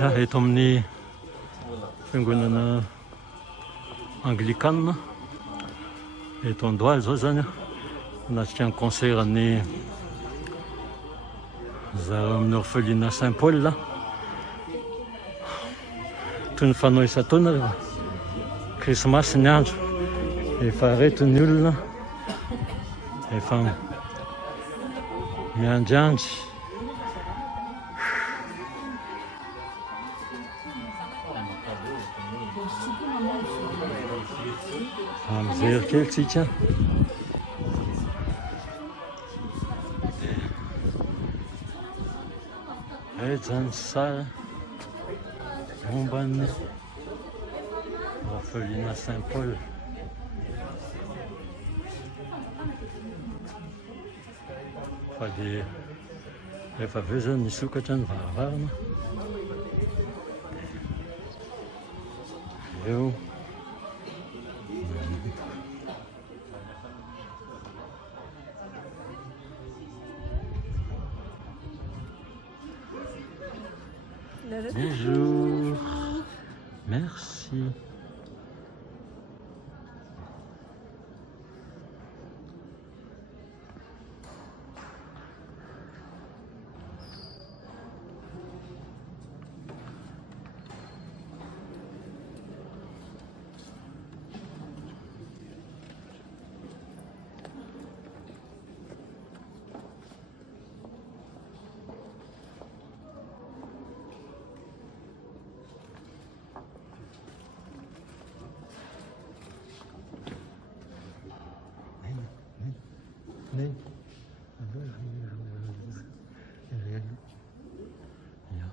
Eto amin'ny fiangonana anglikana eto Andohalo zao zany natrika ny concertny za amin'ny orphelinat Saint-Paul toy ny fanao isan-taona rehefa krismasy ny andro efa reto ny olona efa miandriandry mijery kely tsika zany sara momban'ny orphelinat Saint-Paul. Fa dia rehefa avy eo zany nisokatra ny varavarana eo bonjour, merci. Nee. Ja.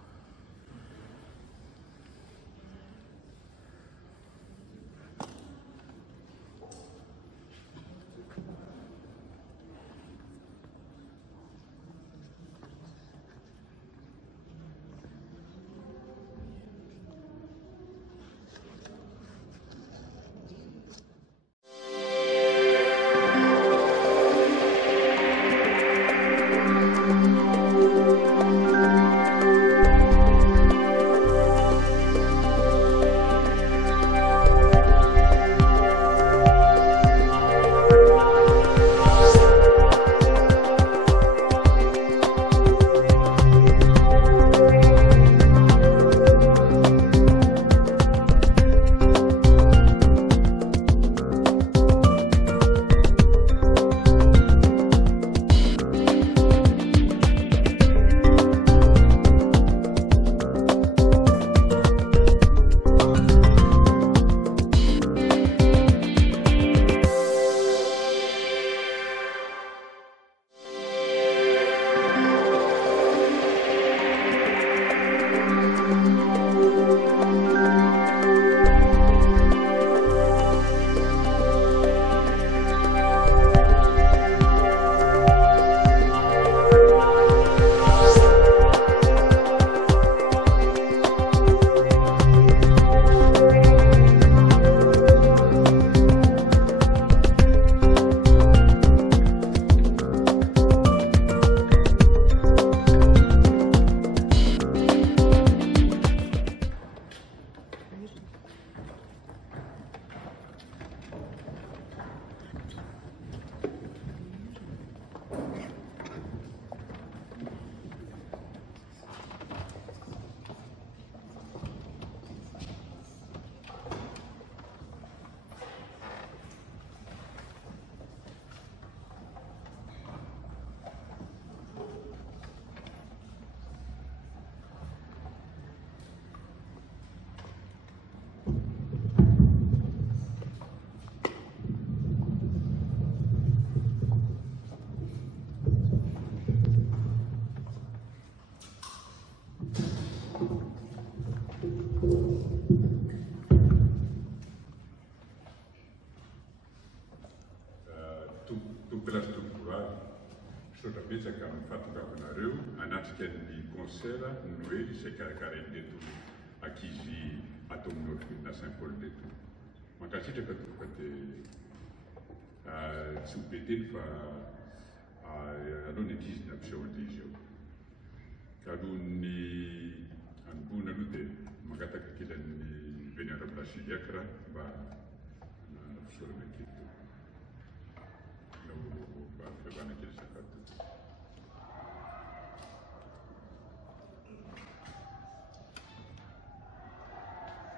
Betsaka mifatongavanareo anatrika ny concert ny hoe izay karakarain'reto ankizy atao amin'ny orphelinat Saint-Paul teto. Mankasitraka tokoka dia tsy ho be teny fa aleo ny ankizy nampiseho an'izy eo. Ka noho ny Anpuna lute magataka kilan'ny Vénérable Chiliacra mba fisorana keto no mba fiavana kely sakafo.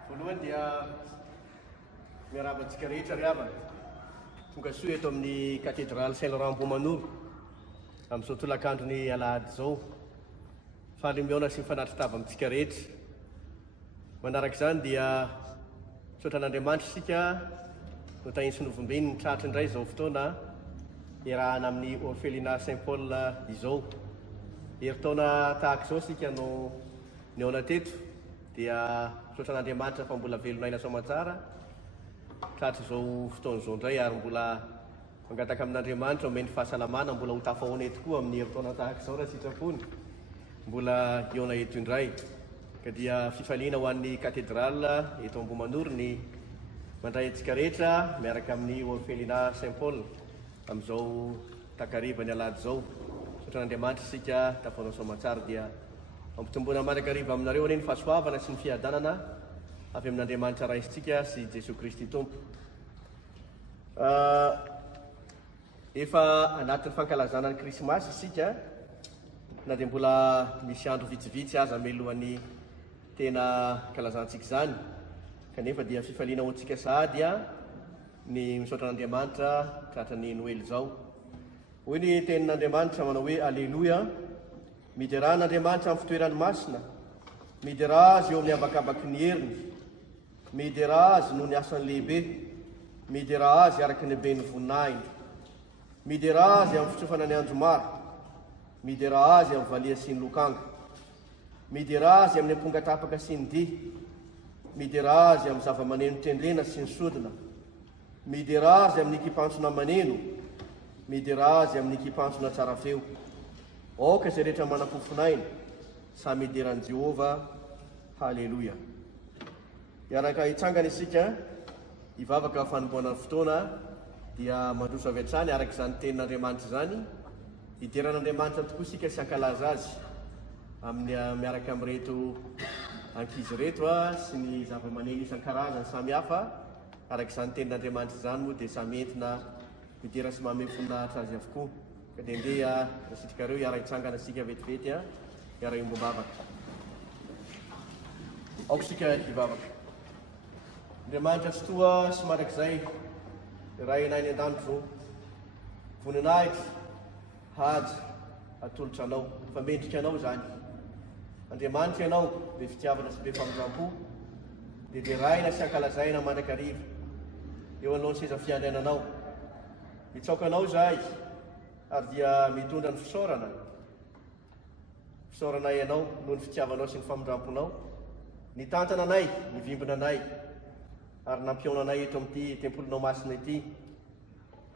Voalohany dia miarahaba antsika rehetra ry havana tonga soa eto amin'ny cathédrale Saint-Laurent-Beaumanoro amin'izao tolakandrony alahady izao. Fahalembiona sy mifanatitra tava amintsika rehetra. Manaraka izany dia misaotra an'Andriamanitra isika no tahiny sy novombeny ny tratra indray izao fotoana iarahana amin'ny orphelinat Saint-Paul izao. Heritaona tahaka izao isika no niaona teto dia misaotra an'Andriamanitra fa mbola velonaina soamantsara tratra izao fotoana izao indray ary mbola mangataka amin'Andriamanitra omeny fahasalamana mbola ho tafahoana eto koa amin'ny heritaona tahaka izao raha sitrapony mbola iona eto indray. Ka dia fifaliana ho an'ny cathédrale eto Beaumanoro ny mandray antsika rehetra miaraka amin'ny orphelinat Saint-Paul amin'izao takariva ny alahady izao. Misaotra an'Andriamanitra isika tafahoana soamantsara dia mampitombona manakariva aminareo anie ny fahasoavana sy ny fiadanana avy amin'Andriamanitra raisitsika sy Jesosy Kristy Tompo. Efa anatin'ny fankalazana ny Krismasy isika na dia mbola misy andro vitsivitsy aza melohan'ny tena kalazantsika izany kanefa dia fifaliana ho antsika sahady ny misaotra an'Andriamanitra tratra ny Noely izao. Hoy ny tenin'Andriamanitra manao hoe alleluia, midy raha n'Andriamanitra amin'ny fitoerany masina, midy raha azy eo amin'ny abakabaky ny heriny, midy raha azy noho ny asany lehibe, midy raha azy araky ny be ny voninahiny, midy raha azy amin'ny fitsofana ny andromara, midy raha azy amin'ny valia sy ny lokanga, midy raha azy amin'ny amponga tapaka sy ny dia, midy raha azy amin'ny zava-maneno tendrena sy ny sodina, midy raha azy amin'ny ekipantsona maneno, midy raha azy amin'ny ekipantsona tsara feo. Aoka izay rehetra manam-pofinaina samy idiran'i Jehovah. Halleluia. Iaraka hitsangana isika hivavaka fanomboana fotoana dia mandroso avy hatrany araka izany tenin'Andriamanitra izany. Idiran'Andriamanitra tokoa isika sy hankalaza azy amin'ny miaraka amin'reto ankizy reto sy ny zava-maneno isan-karazany samy hafa. Araka izany tenin'Andriamanitra izany moa dia samy entina midira sy manome voninahitra azy avokoa. Ka dia ndeha nasitrikareo hiara hitsangana isika vetivety hiara iombom-bavaka. Aoka isika hivavaka. Andriamanitra tsy toa sy mandrakizay raha enay ny an-danitro voninahitra haja atolotra anao fa mendrika anao zany. Andriamanitra ianao be fitiavana sy be famindrampo dia deraina sy ankalazaina mandrakariva eo anoloan'ny seza fiandenanao. Mitsaoka anao zahay ary dia mitondra ny fisaorana ianao noho ny fitiavanao sy ny famindramponao. Nitantana anay, nivimbina anay ary nampiona anay eto amin'ity tempolinao masina ity.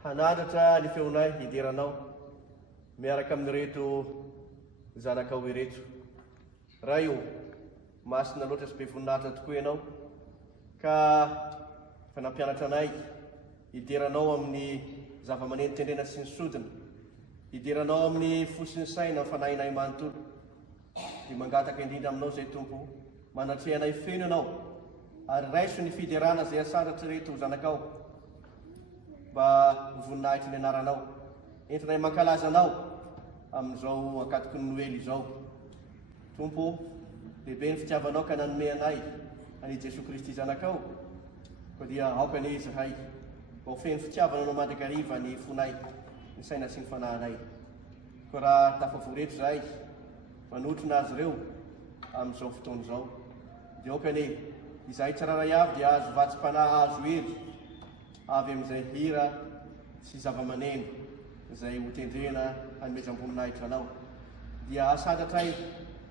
Hanandratra ny feonay hidiranao miaraka amin'ireto zanakao ireto. Raha io masina loatra sy be voninahitra tokoa ianao ka fanampianatra anay hidiranao amin'ny zava-maneno tendrena sy ny sodina, hidiranao amin'ny fosiny saina ny fanahinay manontolo. Dia mangataka indrindra aminao izay Tompo, manatrea anay feno ianao ary raiso ny fiderana izay asandratry reto zanakao mba voninahitry ny anaranao. Entinay mankalaza anao amin'izao ankatoky ny Noely izao. Tompo, lehibe ny fitiavanao ka nanome anay any Jesosy Kristy zanakao. Ko dia aoka anie zahay mba ho feno fitiavana anao mandrakariva ny fonay, ny saina sy ny fanahinay. Ko raha tafavoreto zahay manotrona azy ireo amin'izao fotoana izao. Dia aoka anie izahay tsiraray avy dia azo vatsim-panahy azo hery avy amin'izay hira sy zava-maneno izay ho tendrena hanomezam-boninahitra anao. Dia asandratra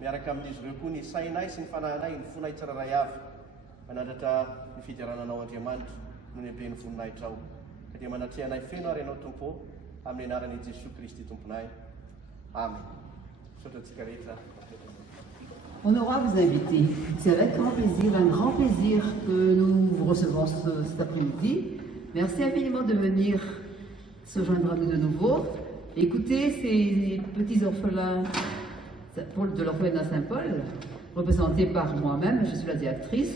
miaraka amin'izy ireo koa ny sainay sy ny fanahinay, ny fonay tsiraray avy manandratra ny fidirananao Andriamanitra no ny be ny voninahitra ao. Ka dia manatrea anay feno ary ianao Tompo amin'ny anaran'i Jesosy Kristy Tomponay. Amen. Saotra rehetra. Honorables invités, c'est avec grand plaisir, un grand plaisir que nous vous recevons cet après-midi. Merci infiniment de venir se joindre à nous de nouveau. Écoutez ces petits orphelins de l'orphelinat Saint-Paul représentée par moi-même, je suis la directrice,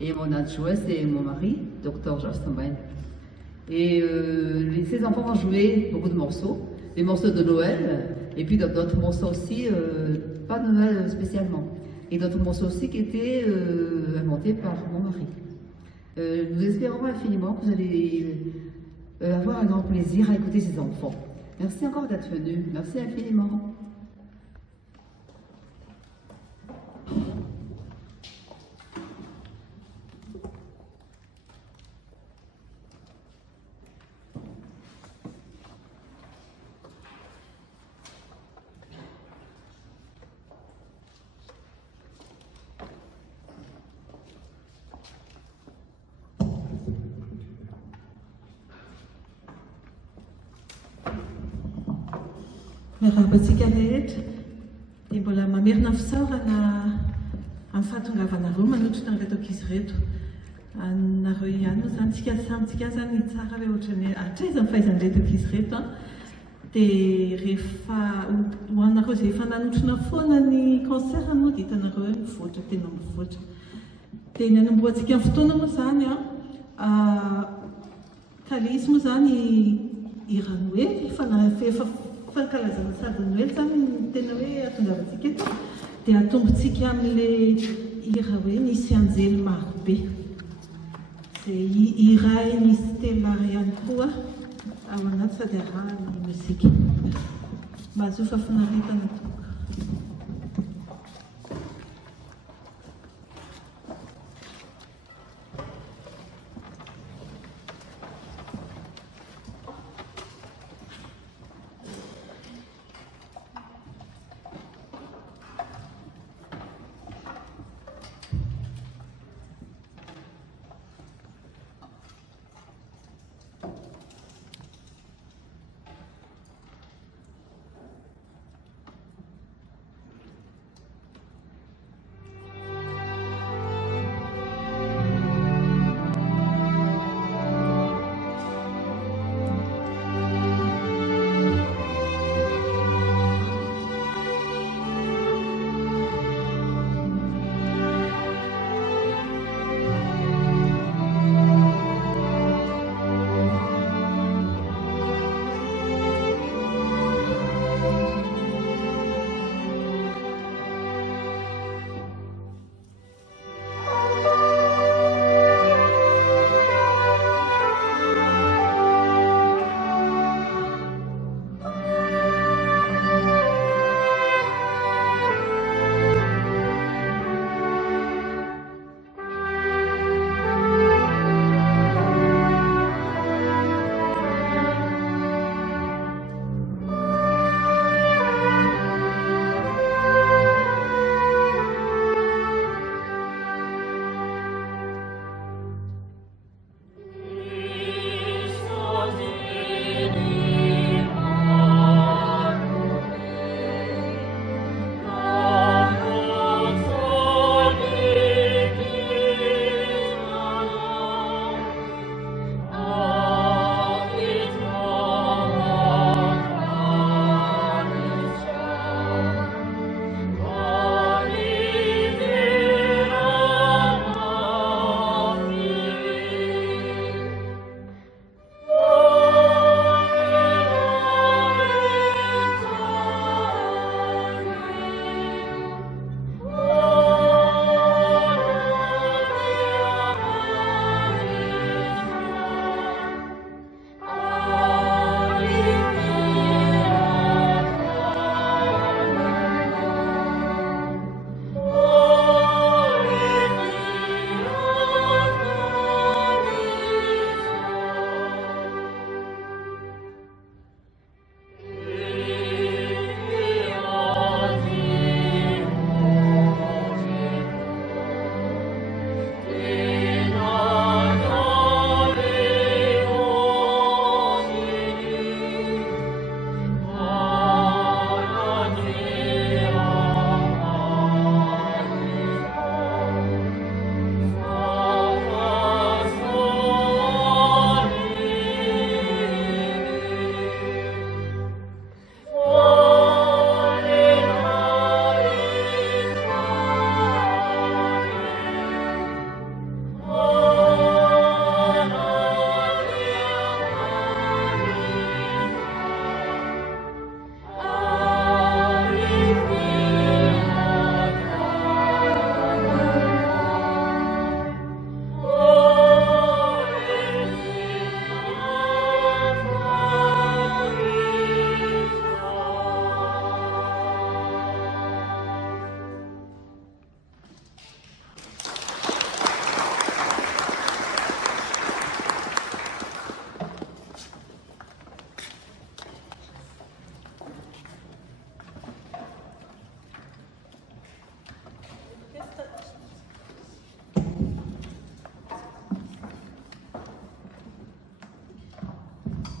et mon adjoint, c'est mon mari, Dr. Georges Tombain. Et ces enfants vont jouer beaucoup de morceaux, des morceaux de Noël, et puis d'autres morceaux aussi, pas de Noël spécialement, et d'autres morceaux aussi qui étaient inventés par mon mari. Nous espérons infiniment que vous allez avoir un grand plaisir à écouter ces enfants. Merci encore d'être venus. Merci infiniment. Merhaba Sigaret, dia mbola mamerina fisaorana amin'ny fahatongavanareo manotrona an'ireto ankizy reto. Nareo ihany moa zany tsika zany tsara hoe ohatrany hatraiza ny fahaizan'ireto ankizy reto dia rehefa ho anareo izay efa nanotrona foana ny concert moa dia hitanareo hoe mivoatra, tena mivoatra. Dia ny hanomboantsika amin'ny fotoana moa zany kalisy moa zany iranoely efa fankalazana sady Noël zany tena hoe atongavantsika eto dia atombontsika amin'ilay hira hoe nisy anjely marobe. Izay iray nisy telara ihany koa ao anaty sady arahany muzika. Mba azofa finaretana toka.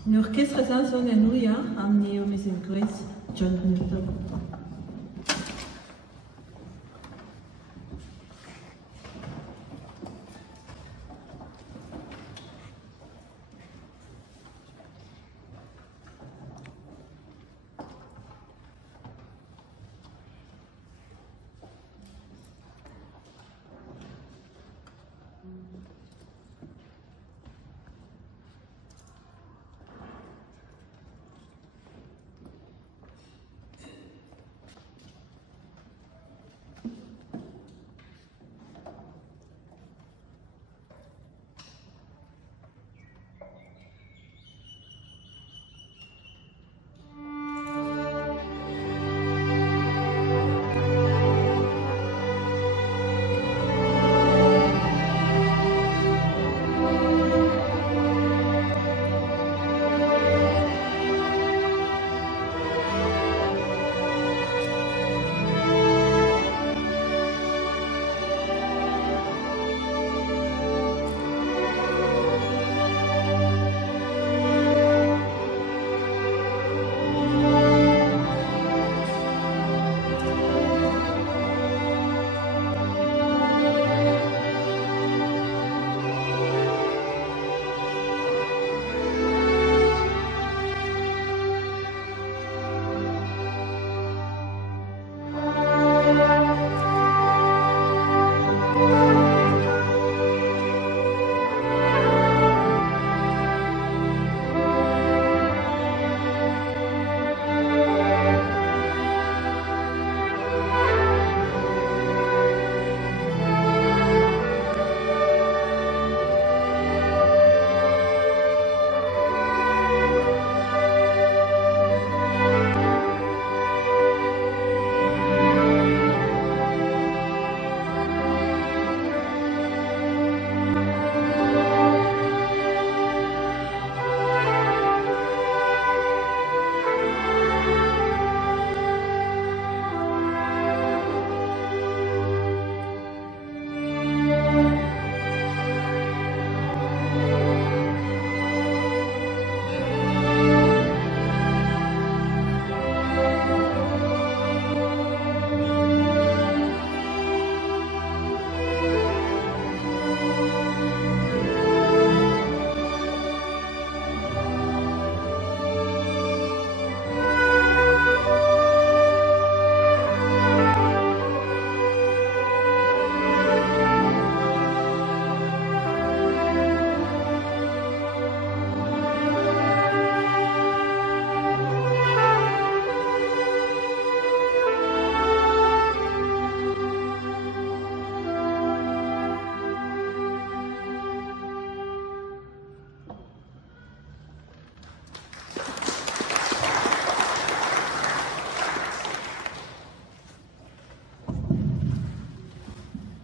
Ny orkestra zany zao ny anohy amin'ny Amazing Grace John Newton.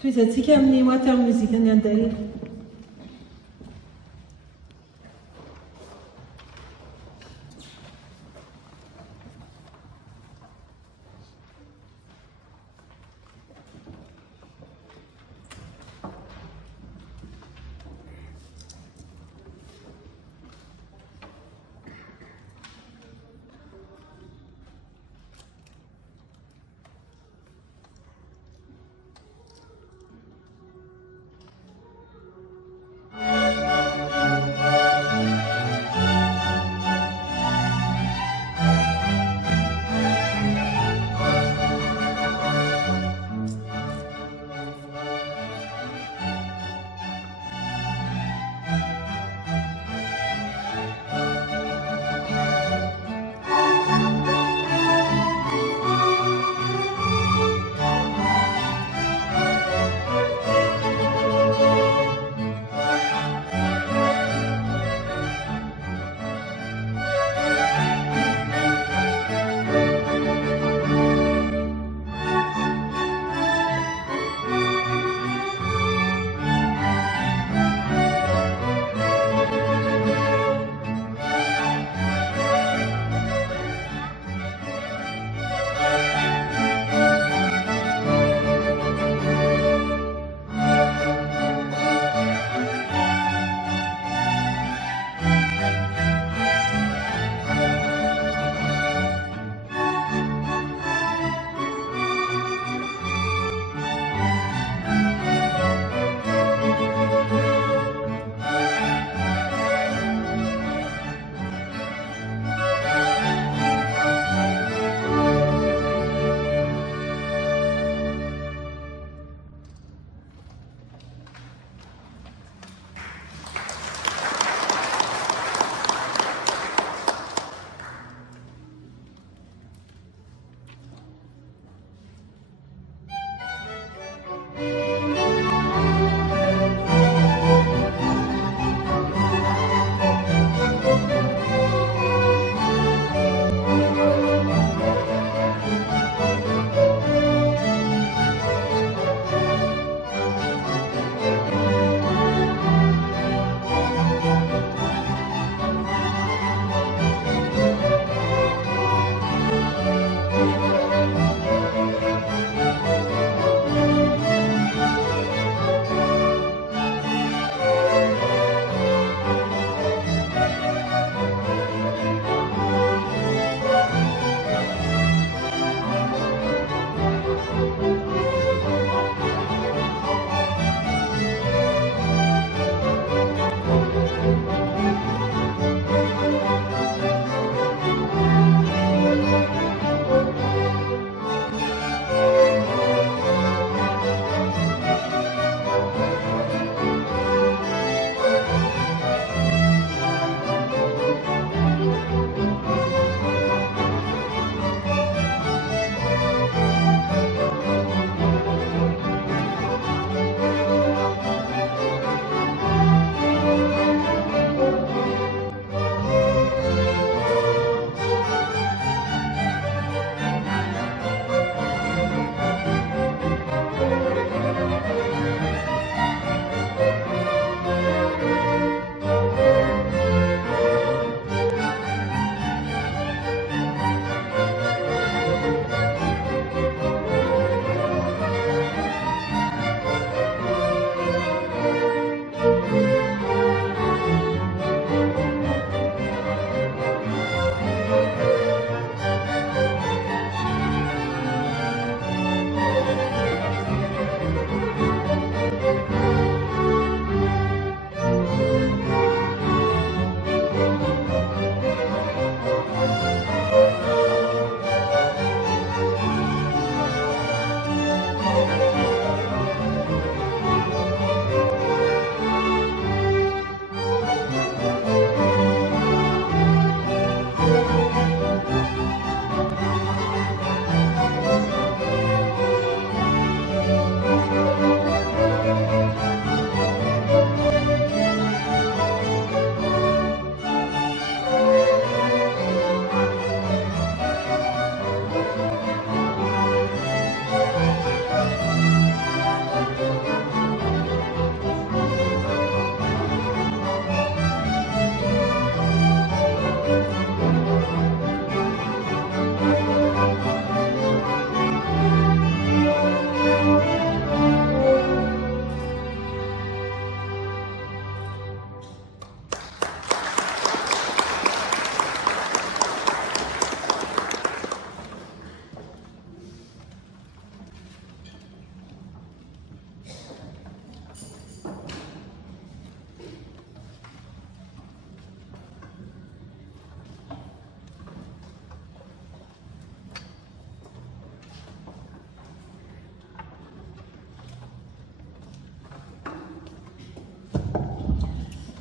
Toizantsika amin'ny moateur muzikany Handel.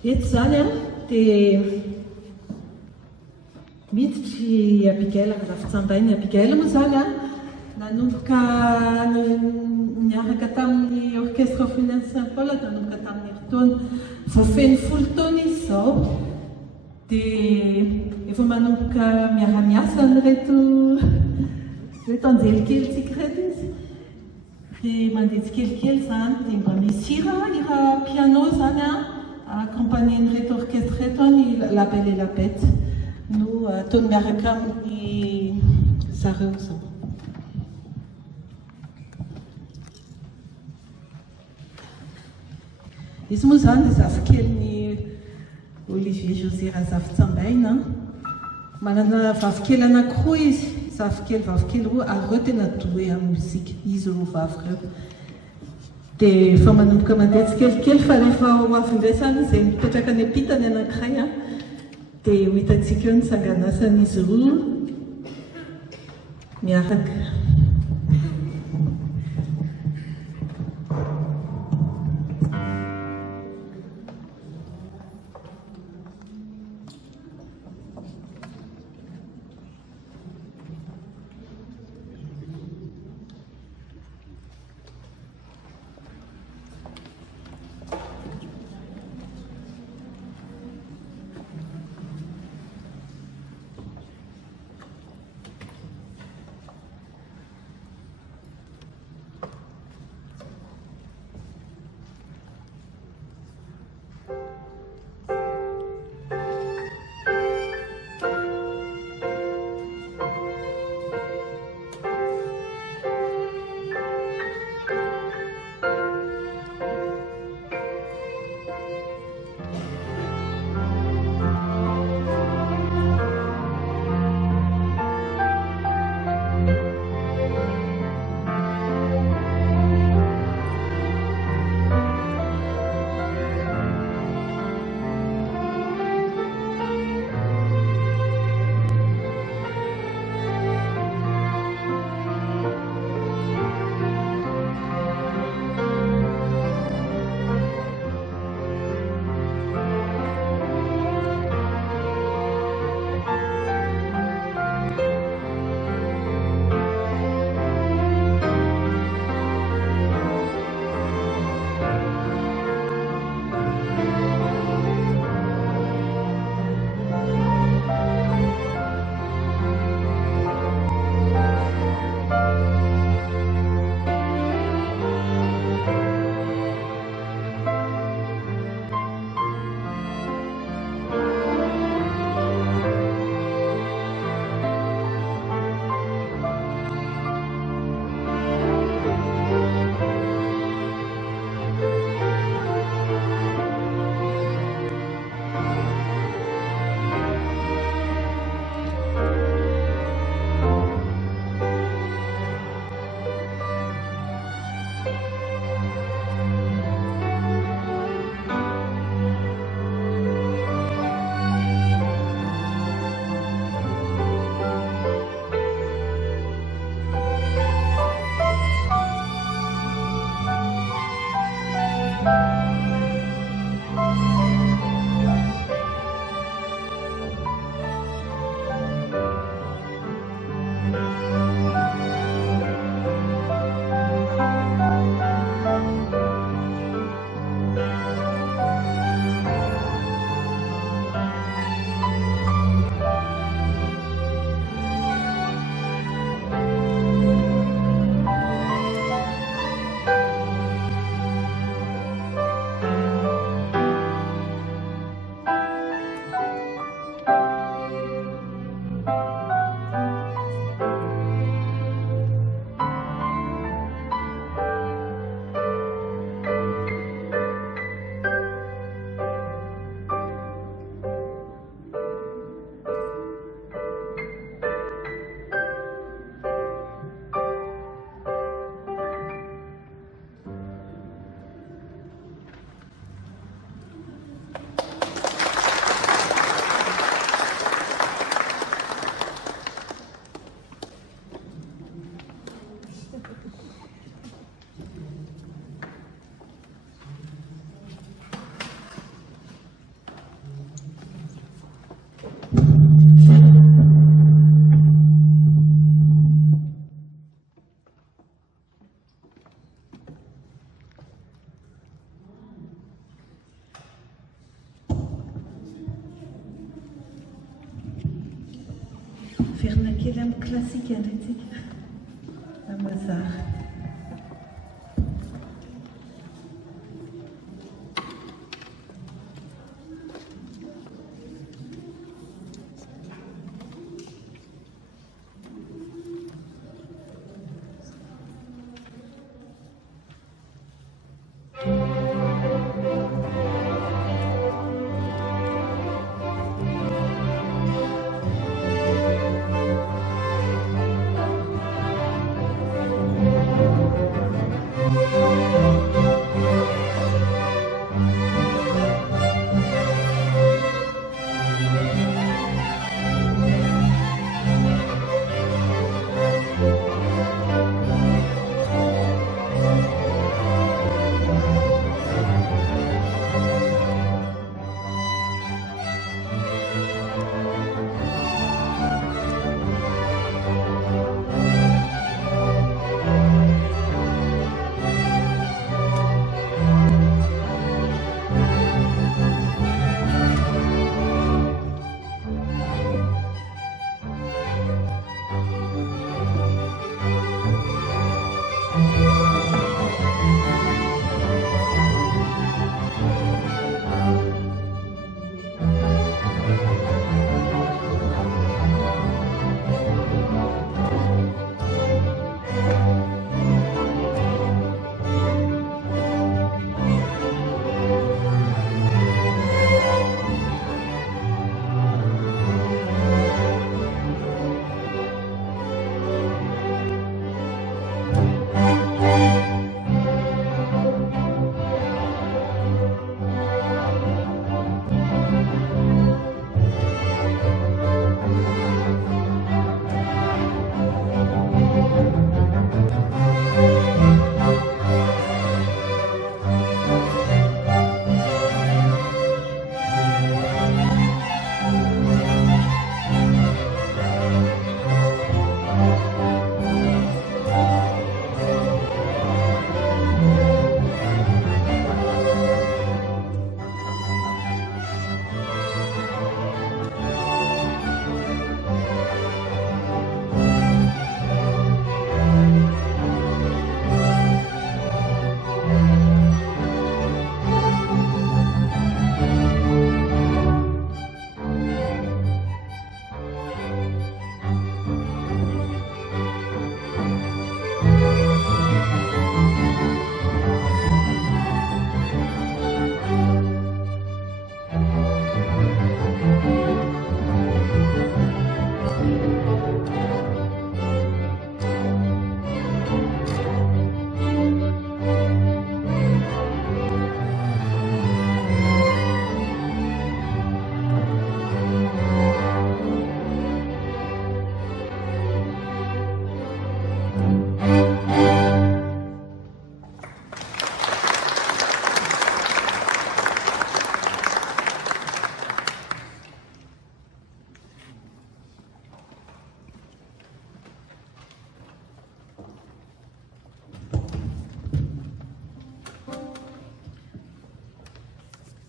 Eto zany a dia miditry Abigail Ravi-Tsambainy. Abigail moa zany a nanomboka niaraka tamin'ny orchestre Firenze Saint-Paul nanomboka tamin'ny herintaona vao feno 10 taona izy izao dia efa manomboka miara-miasa reto anjelikelytsika reto izy dia mandeha tsikelikely zany dia mba misy hira piano zany a accompagner reto orchestre reto ny La Belle et la Bête no ataony miaraka amin'ny zareo zao. Izy moa zany dia zafikeliny Olivier José Ravi-Tsambainy. Manana vavikely anankiroa izy, vavikely roa ary reo tena doué amin'ny mozika, izy roa vavy reo. Dia efa manomboka mandeha tsikelikely fa rehefa ho avy indresany izay mipetraka any ampitany anankiray a dia ho hitantsika eo ny sanganasany roa miaraka. Ferna kely amin'ny klasika indray tsika. Amazara.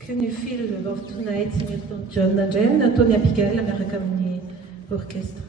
Cunifil lors tonight Milton John Najen, Tony Abigail miaraka amin'ny orchestre.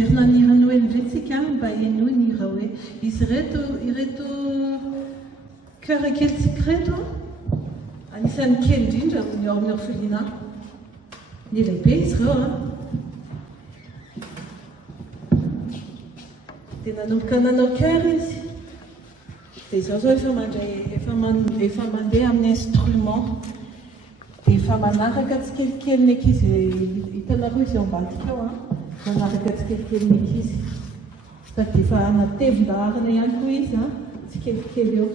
Fernaniran hoe vetsika mba eno ny raha hoe izy ireto karakely sikreto anisan'ny kely indrindra amin'ny ao amin'ny orphelinat ny lehibe izy ireo dia nanomboka nanao cœur izy dia izao zao efa mandeha amin'ny instrument dia efa manaraka tsikelikely ny ankizy hitanareo izy ao ambadika ao manaraka tsikelikely ny ankizy sady efa natevin-daharana ihany koa izy tsikelikely eo.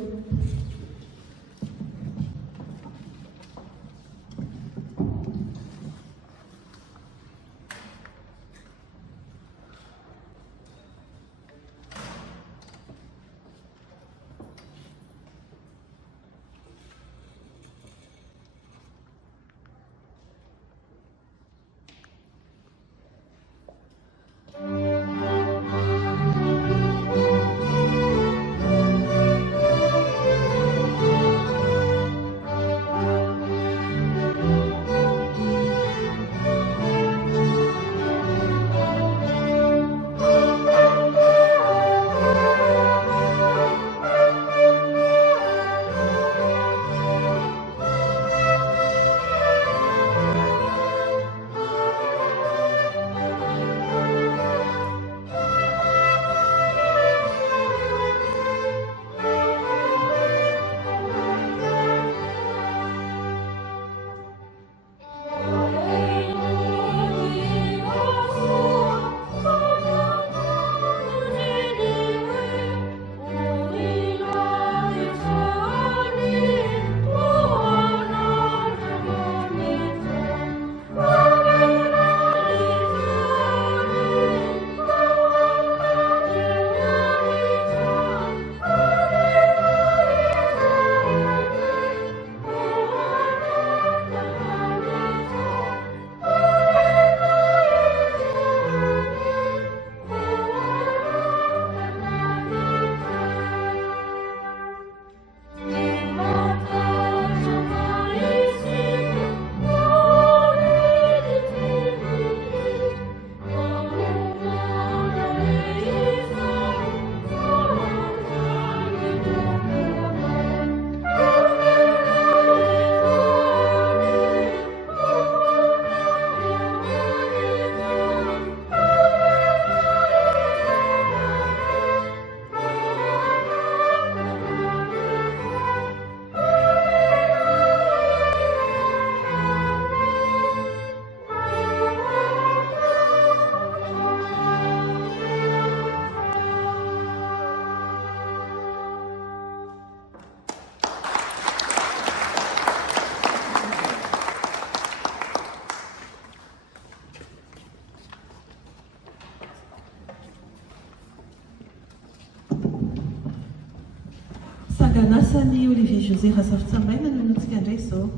Ganasany Olivier José Rasaftsamaina nonotsika indray izao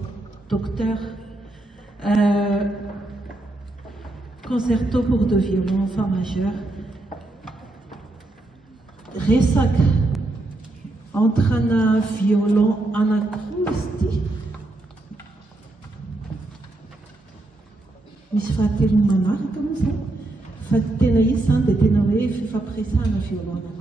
docteur concerto pour deux violons en fa majeur resaka entrana violon anankiroa izy ity misy fahatelony manaraka moa zany fa tena izy zany dia tena hoe fifampiresahana violon anankiroa.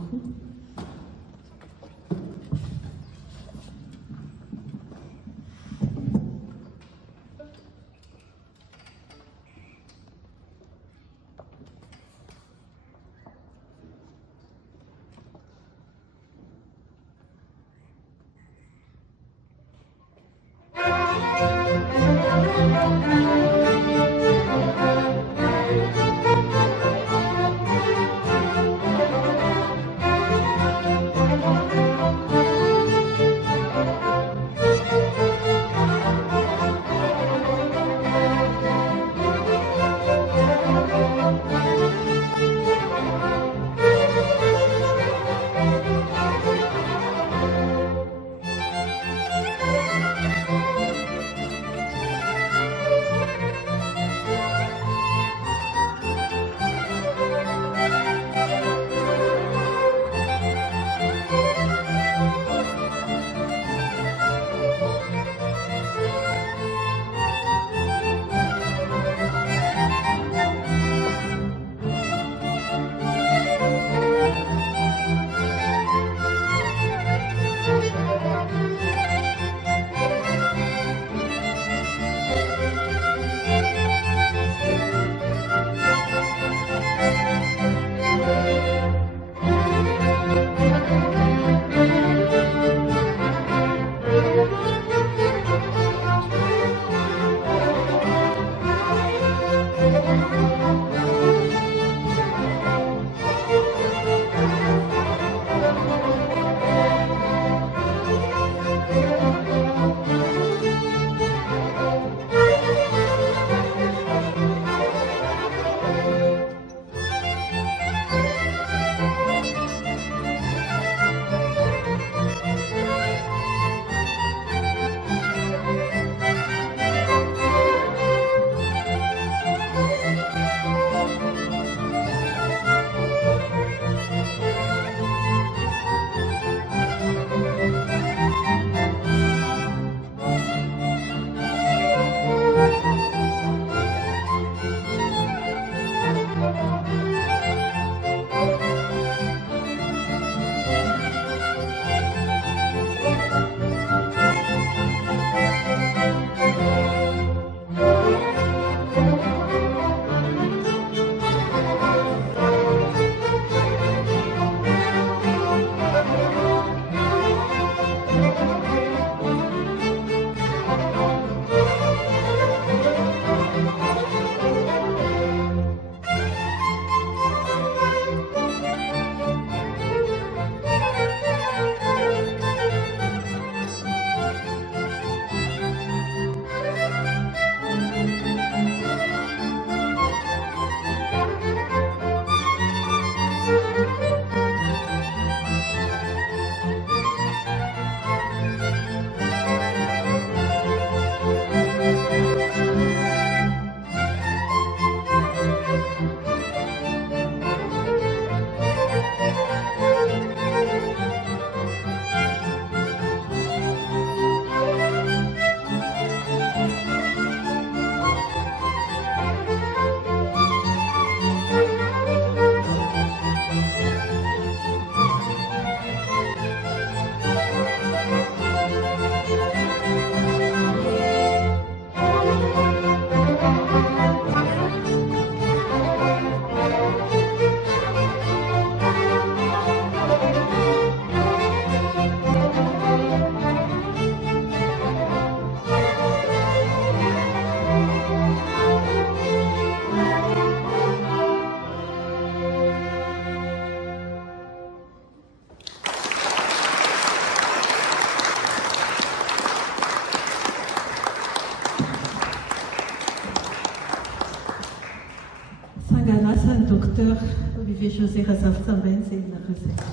docteur Olivier José Razaf-Tambens et la recette.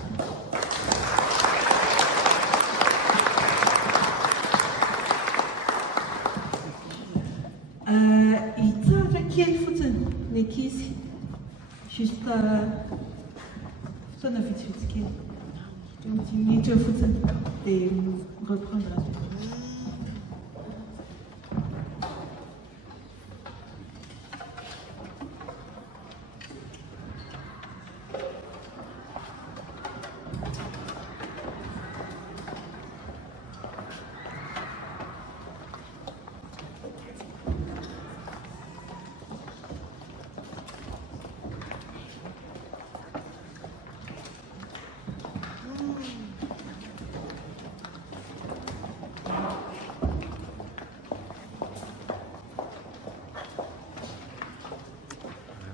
Ita raquel foten nekisi jusqu'à son officiel. Donc il est foten et reprendra.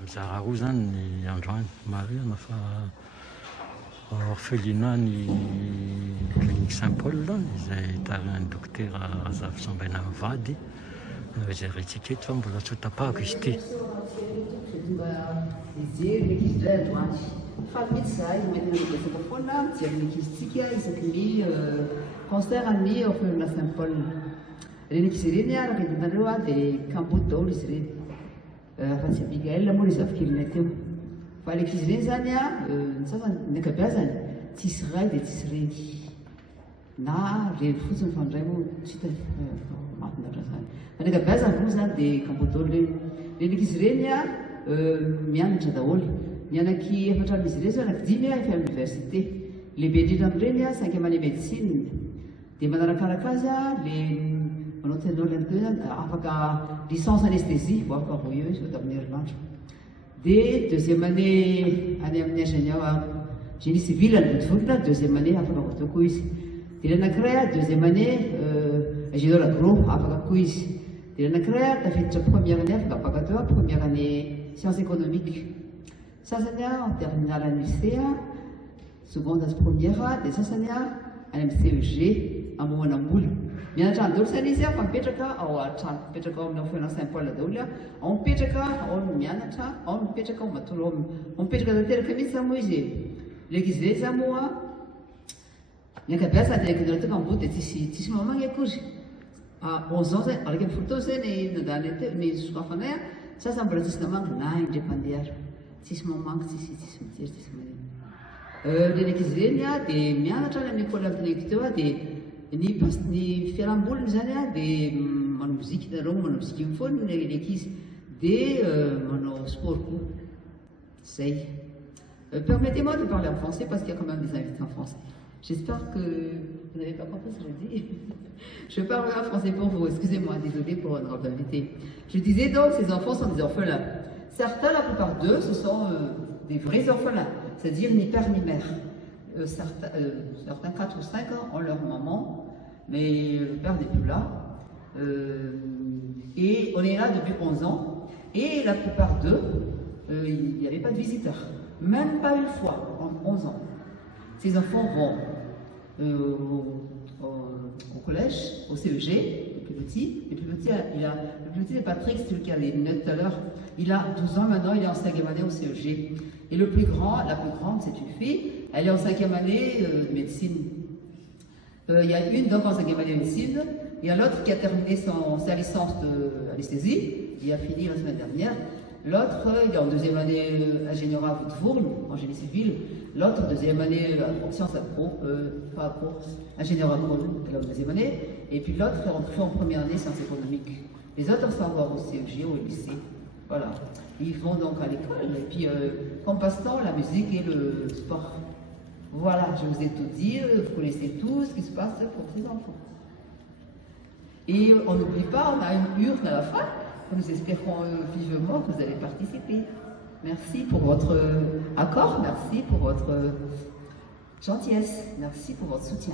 Mizara roa zany ny androany marina fa orphelinat-ny clinique Saint-Paul izay tarin'ny docteur Razaf-Sambaina mivady no izay rentsika eto fa mbola tsy ho tapahako izy ity. Mijery ny ankizy indray androany fa mety zahay mety nanabetsaka foana mijery ny ankizitsika isaky ny concert ny orphelinat Saint-Paul. Reny ankizy ireny araka hitanareo dia Kamboty daholo izy ireny. Fa tsy Abigail moa izy afikirina teo. Fa ilay ankizy ireny zany ny sasany ny ankabeazany tsisy ray dia tsisy reny. Na reny fotsiny fa ndray moa tsy hita mahafinaritra zany. Fa ny ankabeazany moa zany dia Kamboty daholo reny. Reny ankizy ireny mianatra daholo. Ny anaky efatra amin'izy ireny zao anaky 5 efa université. Lehibe indrindra amin'ireny 5e année médecine. Dia manarakaraka azy le manao ténor afaka licence anesthésie vao afaka voyeuse ao tamin'ny herinandro. Dia deuxième année any amin'ny ingénieur génie civil ny Botovolona, deuxième année afaka voatao koa izy. Dia l'anankiray deuxième année ingénieur agro afaka koa izy. Dia l'anankiray tafiditra première année afaka bac atao première année sciences économiques. Sasany en terminale any lycée, seconde as première, dia sasany any amin'ny CEG amohanam-bola. Mianatra any daholo zany izy fa mipetraka ao an-trano, mipetraka ao amin'ny orphelinat Saint-Paul daholo ao mipetraka, ao mianatra, ao mipetraka, ao matolo, ao mipetraka tanteraka mihitsy zany moa izy. Ilay ankizy ireny zany moa ny ankabeazany dia ankizy teo Kamboty dia tsisy mamagny akory. 11 ans zany, araka ny folo taona zay nandany teo ny sokafanay sasany mbola tsisy namangy na indray-pandeha. Tsisy mamangy, tsisy mijery, tsisy maneno. Ilay ankizy ireny dia mianatra any amin'ny école ampineiko teo dia ny fialambolony zany dia manao mozika, hitanareo manao mozika io foana ny ankizy dia manao sport koa. Zay. Permettez-moi de parler en français parce qu'il y a quand même des invités en français. J'espère que vous n'avez pas compris ce que je dis. Je parle en français pour vous, excusez-moi, désolé pour un drôle d'invité. Je disais donc, ces enfants sont des orphelins. Certains, la plupart d'eux, ce sont des vrais orphelins, c'est-à-dire ni père ni mère. Certains 4 ou 5 ans ont leur maman, mais le père n'est plus là. Et on est là depuis 11 ans, et la plupart d'eux, il n'y avait pas de visiteurs, même pas une fois en 11 ans. Ces enfants vont au collège, au CEG, les plus petits. Le plus petit c'est Patrick, c'est celui qui a les lunettes tout à l'heure. Il a 12 ans maintenant, il est en 5e année au CEG. Et la plus grande, c'est une fille, elle est en 5e année de médecine. Il y a une donc en 5e année de médecine, il y a l'autre qui a terminé sa licence d'anesthésie, il a fini la semaine dernière. L'autre, il est en 2e année ingénieur à Botovolne, en génie civil. L'autre, 2e année en sciences agro, pas agro, ingénieur agro, elle est en 2e année. Et puis l'autre est rentré en 1re année sciences économiques. Les autres sont encore au CEG, au lycée. Voilà. Ils vont donc à l'école. Et puis, comme passe-temps, la musique et le sport. Voilà, je vous ai tout dit. Vous connaissez tout ce qui se passe pour ces enfants. Et on n'oublie pas, on a une urne à la fin. Nous espérons vivement que vous allez participer. Merci pour votre accord, merci pour votre gentillesse, merci pour votre soutien.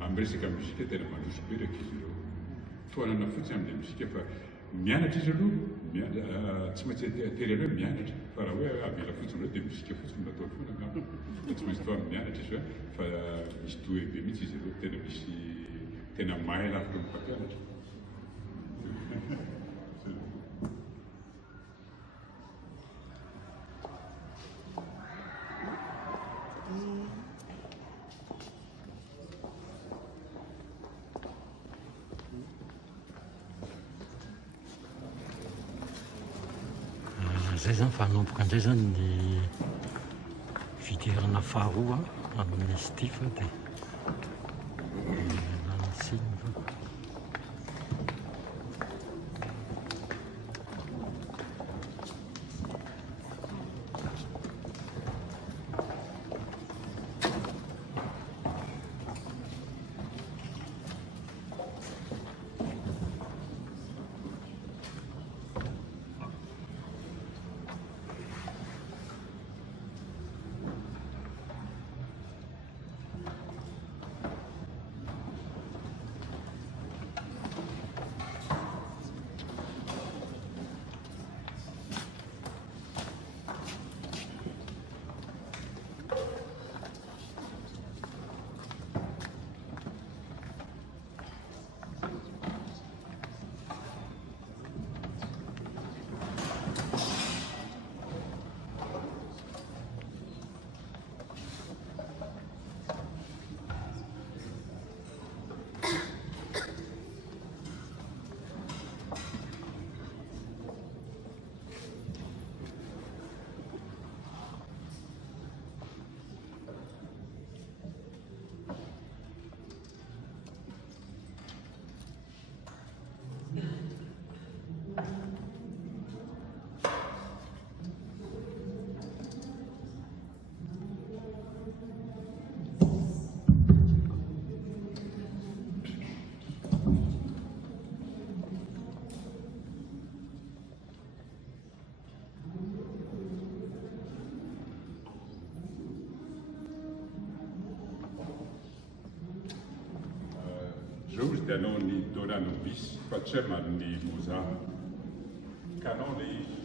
Amresika muzika tena mandroso be raiky izy ireo. Toanana fotsiny amin'ny muzika fa mianatra izy aloha tsy maintsy tery aloha mianatra fa raha hoe avela fotsiny hoe dia mizika fotsiny natao foana angamba tsy maintsy toa mianatra izy hoe fa misy doué be mihitsy izy aloha tena misy tena mahay lavitra mpampianatra. Zay zany fanomboka indray zany ny fidirana faharoa amin'ny Stiva dia nanisiny fa zao izy dia hanao ny Dona Nobis fa tsy hoe man'ny Mozart canon le izy.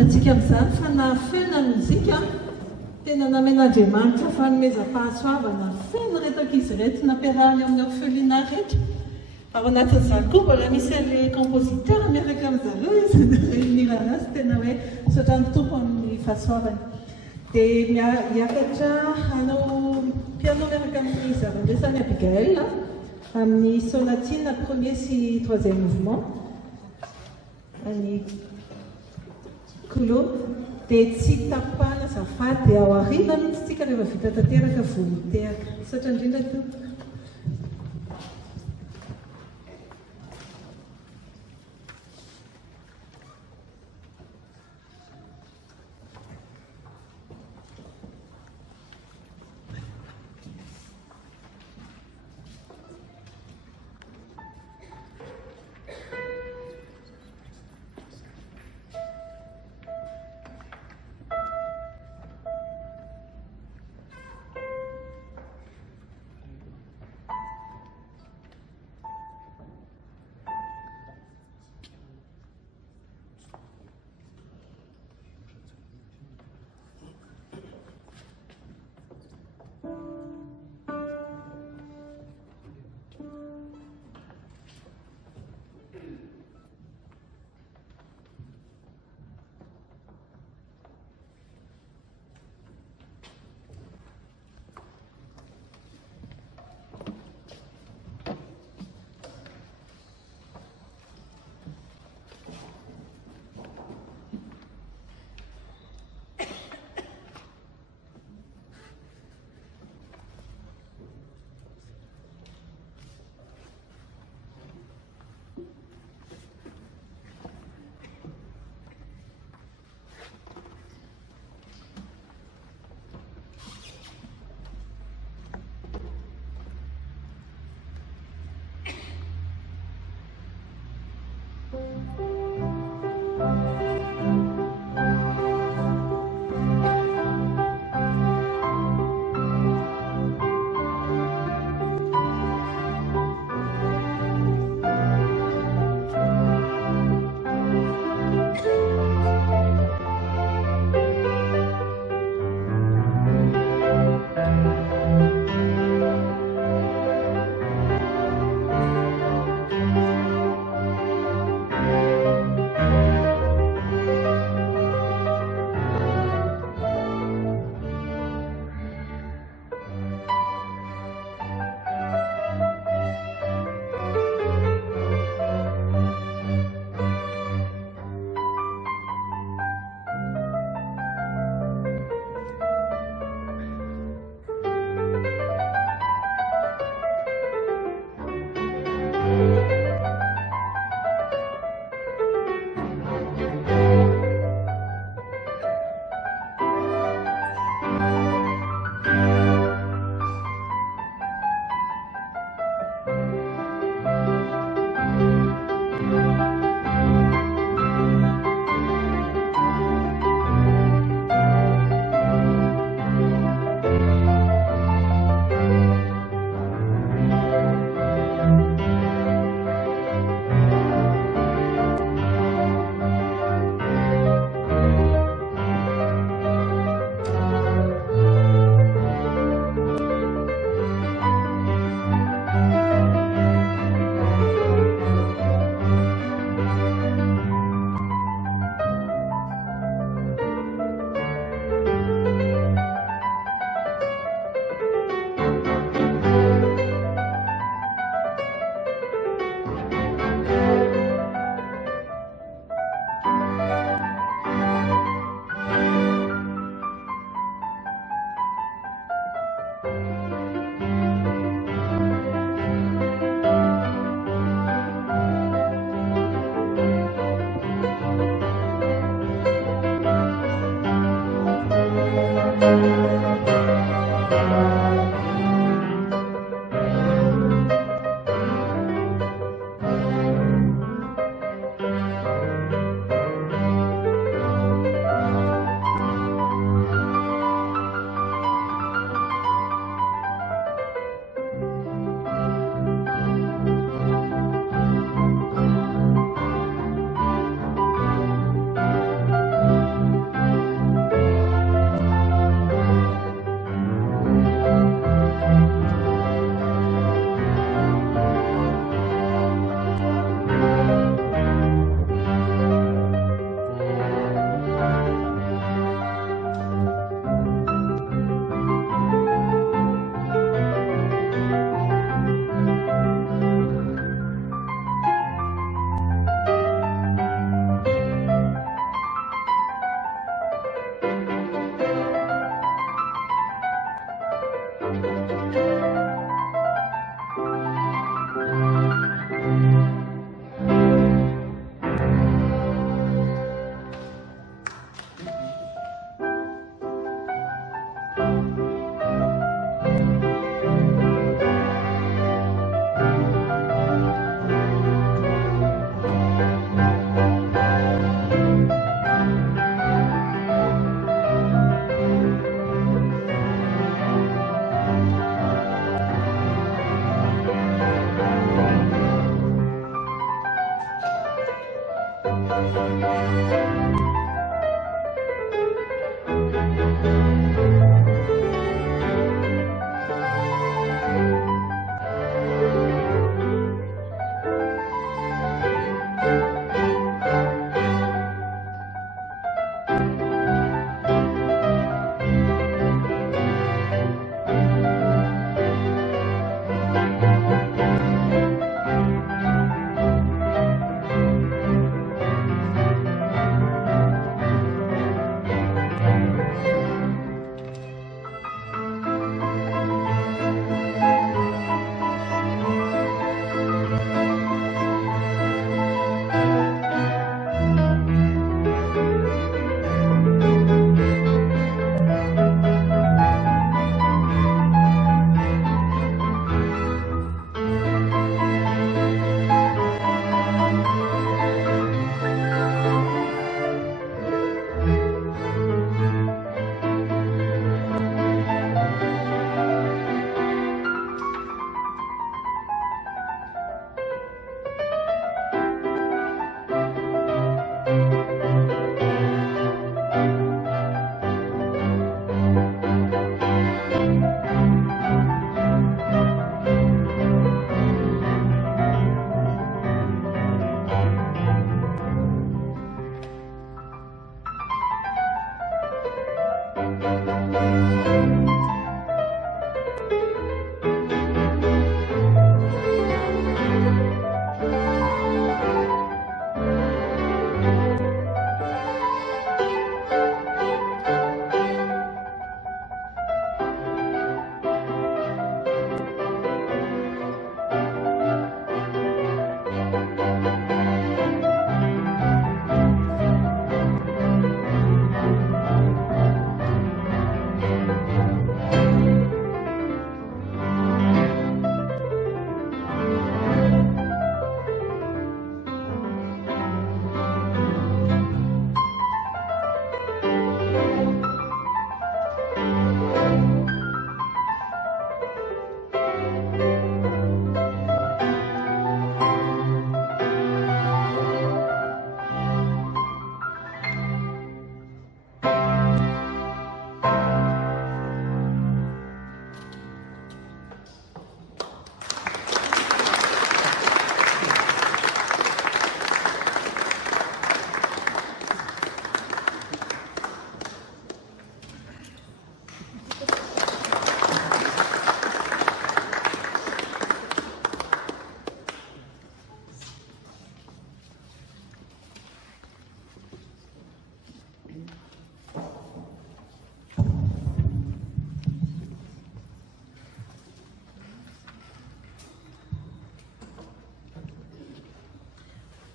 hitantsika amin'izany fa na feno ny mozika tena namen'Andriamanitra fanomezam-pahasoavana feno reto ankizy reto nampiarahany amin'ny orphelinat rehetra. Ao anatin'izany koa mbola misy le compositeur miaraka amin'izareo izy réunirana azy tena hoe misaotra ny tompo amin'ny fahasoavany. Dia miakatra hanao piano miaraka amin'ny zavan-dresany Abigail amin'ny sonatine premier sy troisième mouvement any Colo. Dia tsy tapahana zafady dia ao hariva mihitsy tsika rehefa vita tanteraka vomitehaka. Misaotra indrindra tompo.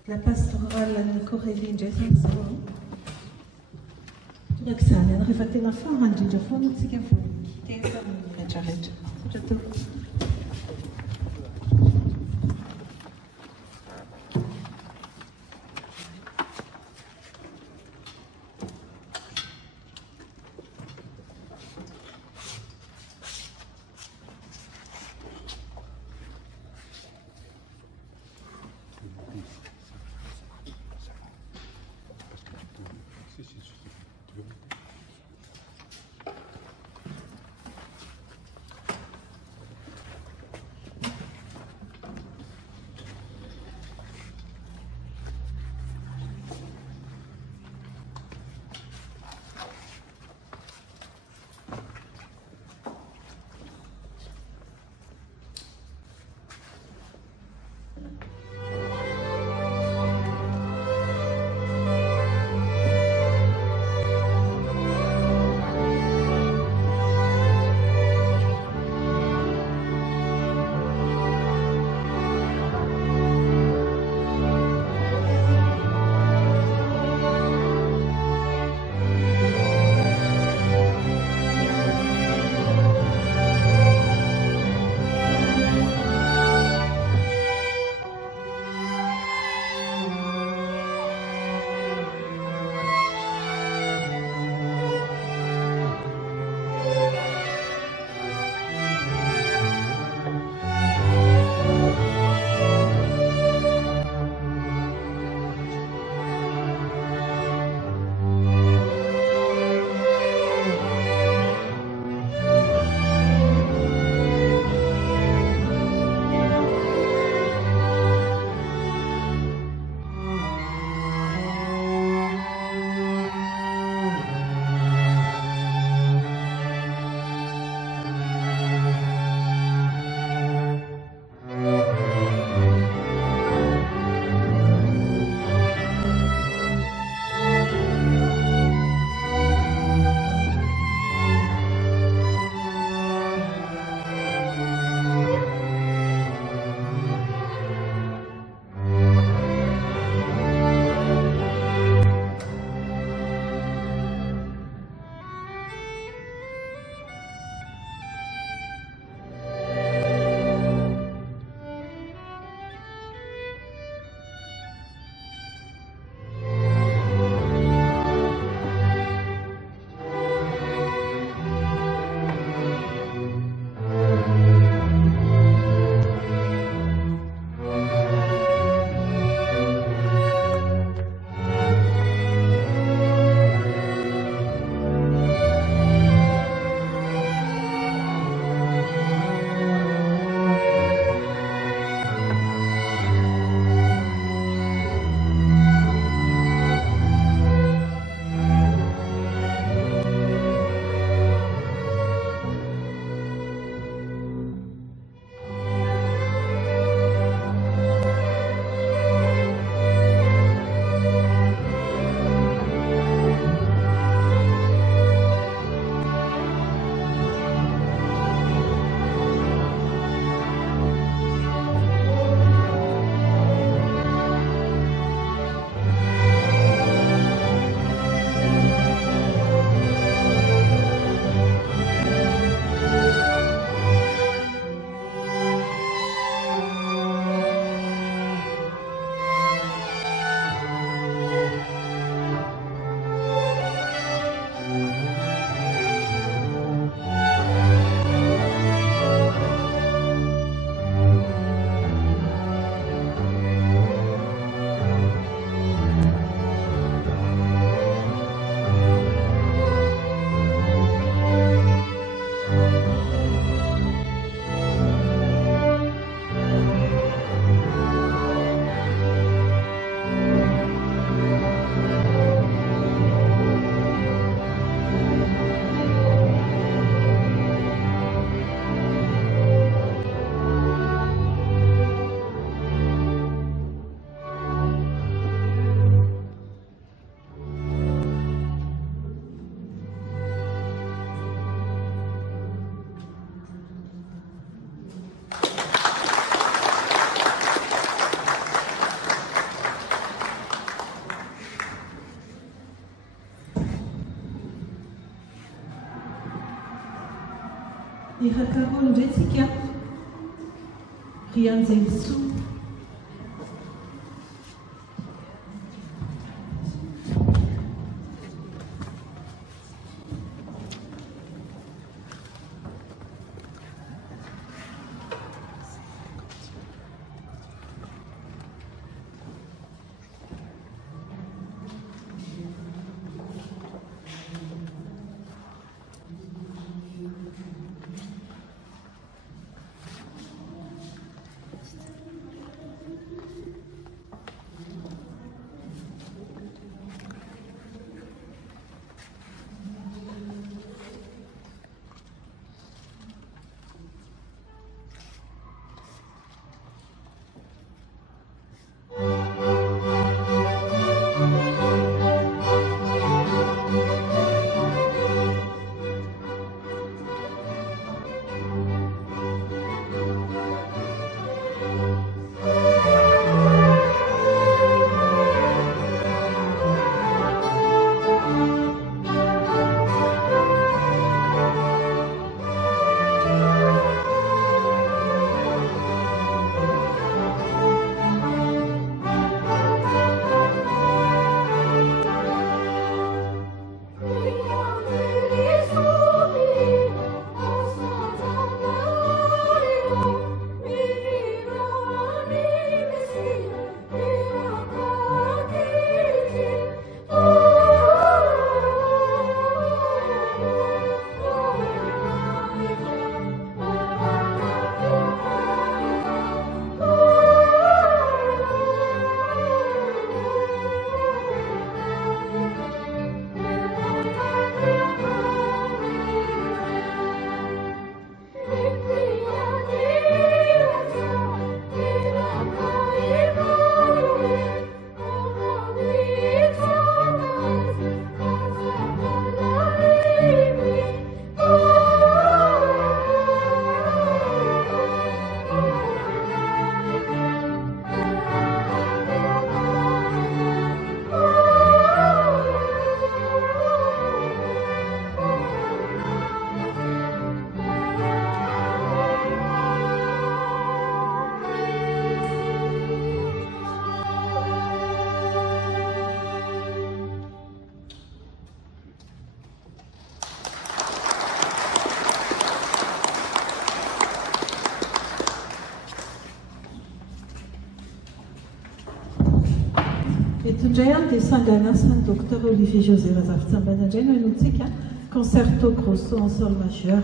La pastorale ancora vince senso. Roxana, rifatti la forma, già fuori, non si chiama. Tensa, reggia. Già tu. Ihakaroa ndretsika ry anjelisoa Indray dia sanganasana Dr Olivier José Razafy-Tsambana indray no enotsika concerto grosso en sol majeur.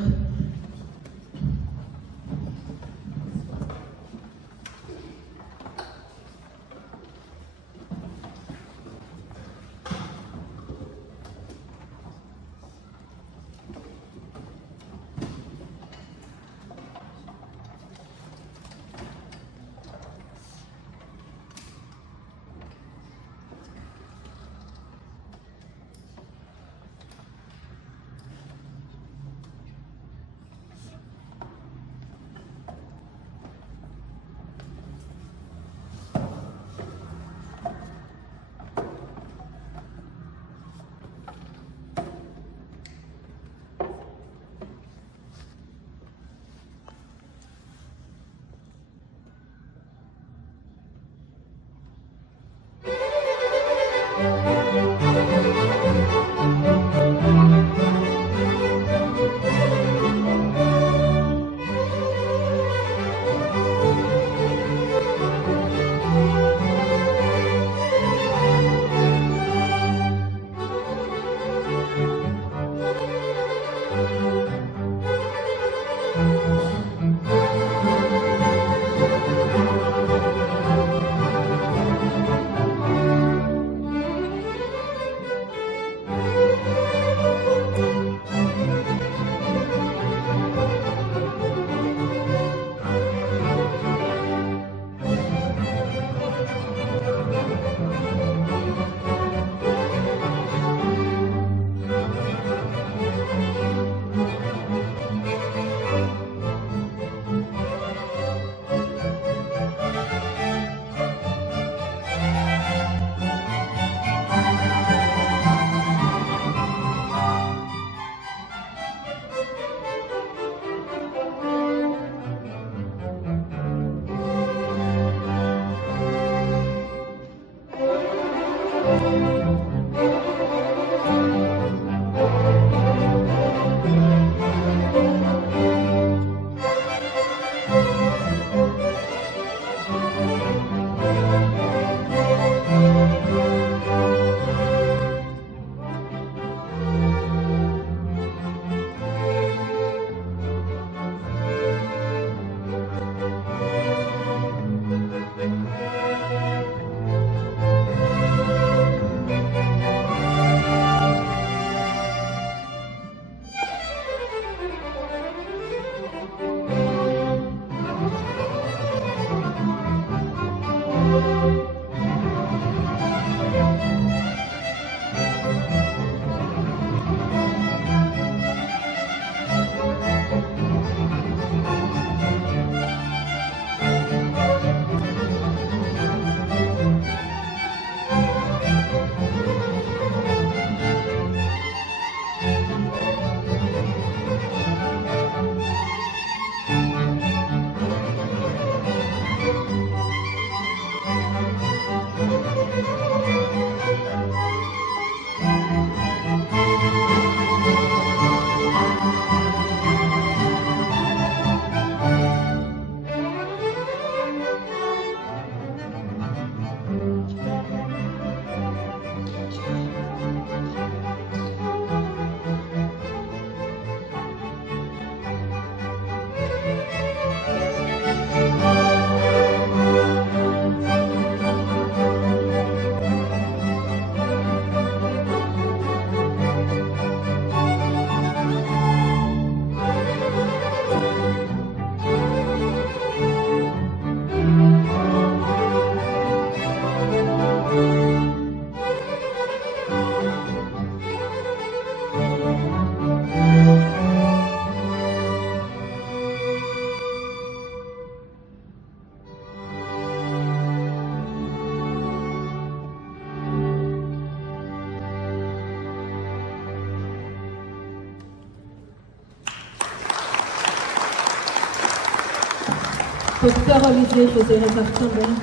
Dr. Olivier José Rézard-Tambin,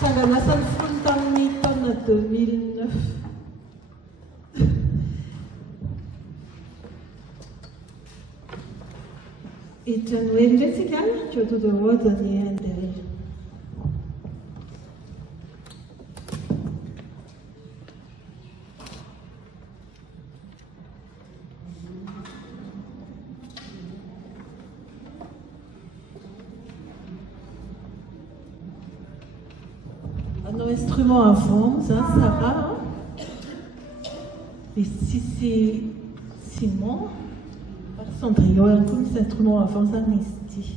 Saganasan Frontami en 2009. It's an universical to the world of the end. Un instrument à fond, ça, Sarah. Et si c'est Simon, son trio, un instrument à fond, ça Misty.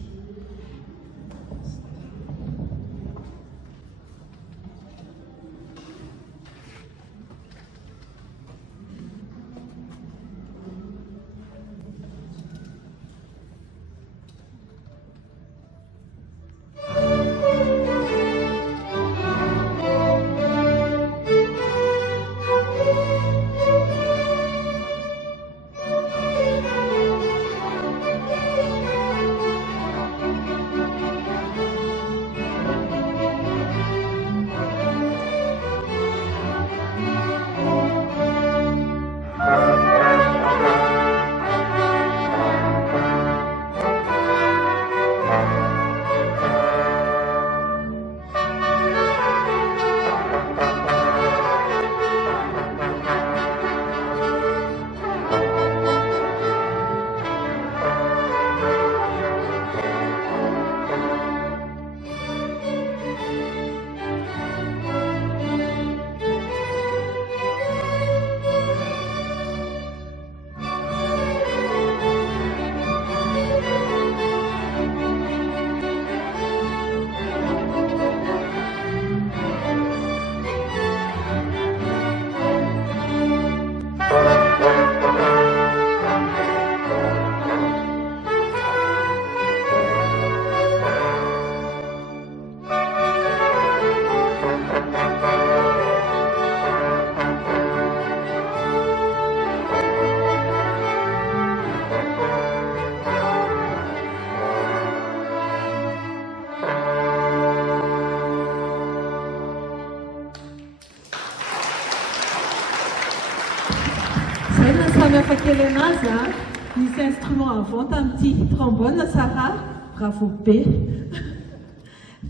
This instrument avant un petit trombone, Sarah, bravo P.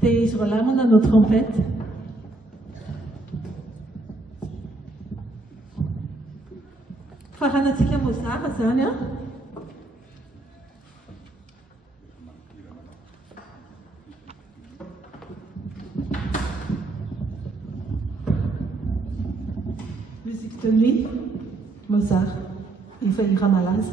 Et sur là, on a nos trompettes. Faranatika Mozart, Zania. Musique de nuit, Mozart. Il fait du ramalaz.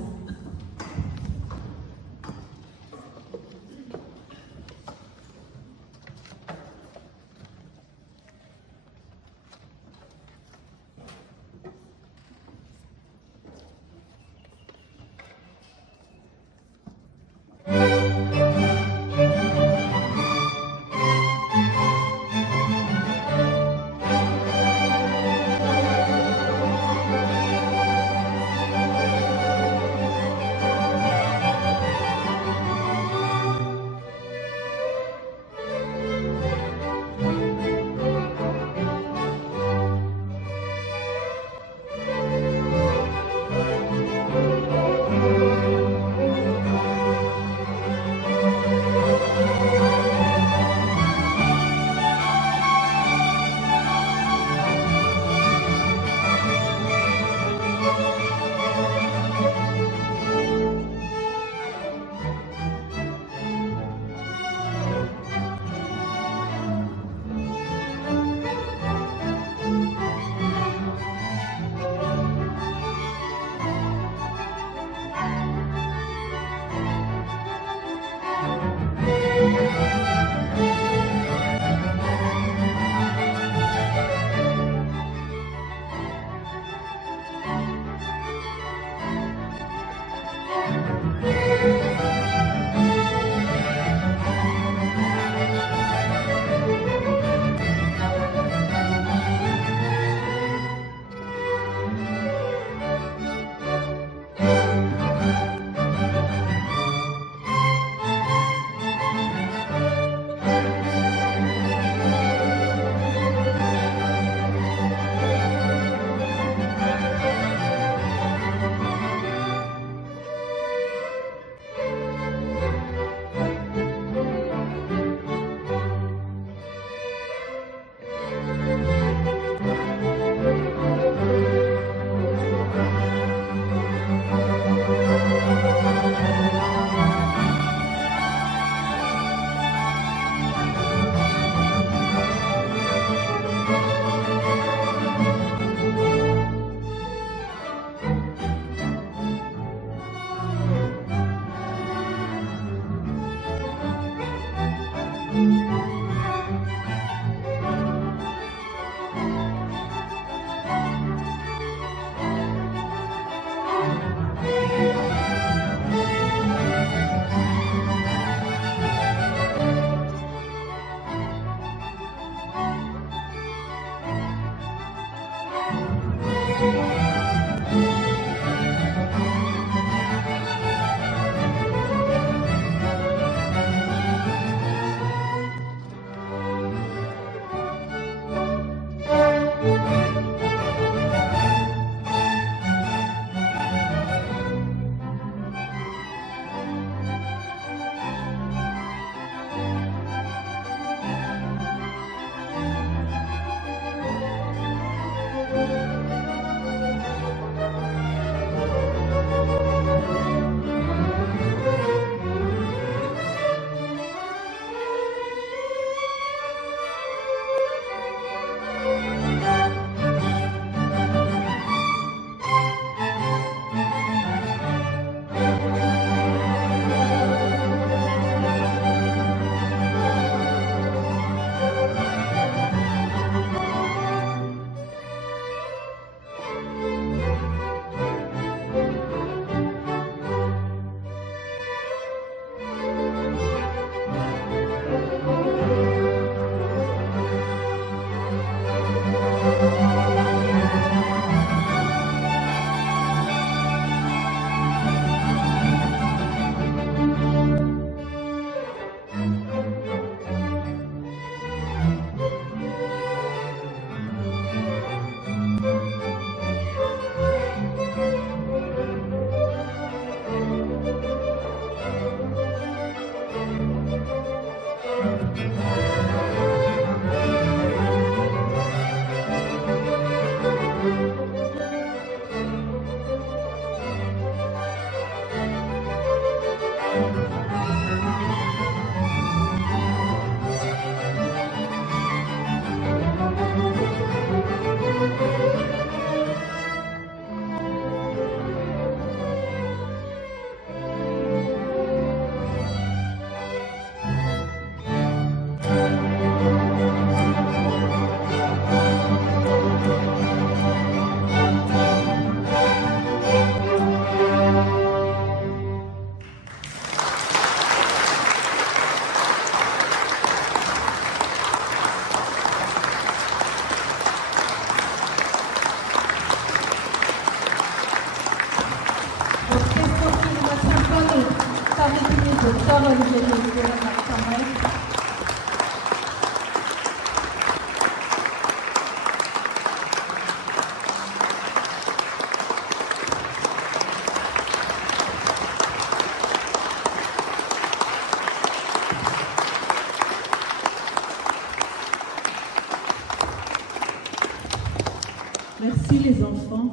Merci les enfants.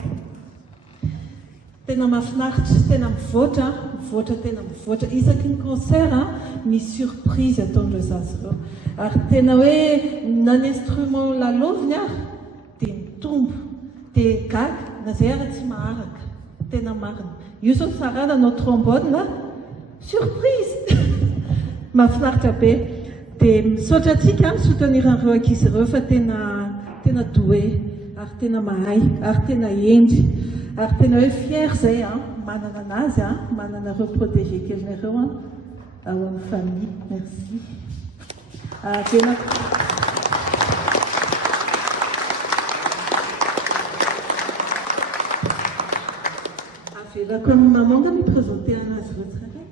Tena mahafinaritra, tena mivoatra. Isaky ny concert misy surprise ataondreo zazy ireo. Ary tena hoe nan instrument lalaoviny dia mitombo, dia gaga na zay ary tsy maharaka. Tena marina. Io zao Sarah nanao trombone, surprise! Mahafinaritra be. Dia misaotra antsika misoutenir an'ireo ankizy ireo fa tena doué. Ary tena mahay, ary tena endry, ary tena hoe fier zay manana anazy, manana ireo protégé kelinareo ao amin'ny famille. Merci. Avelako ny maman nga miprésenter anazy ireo tsirairay.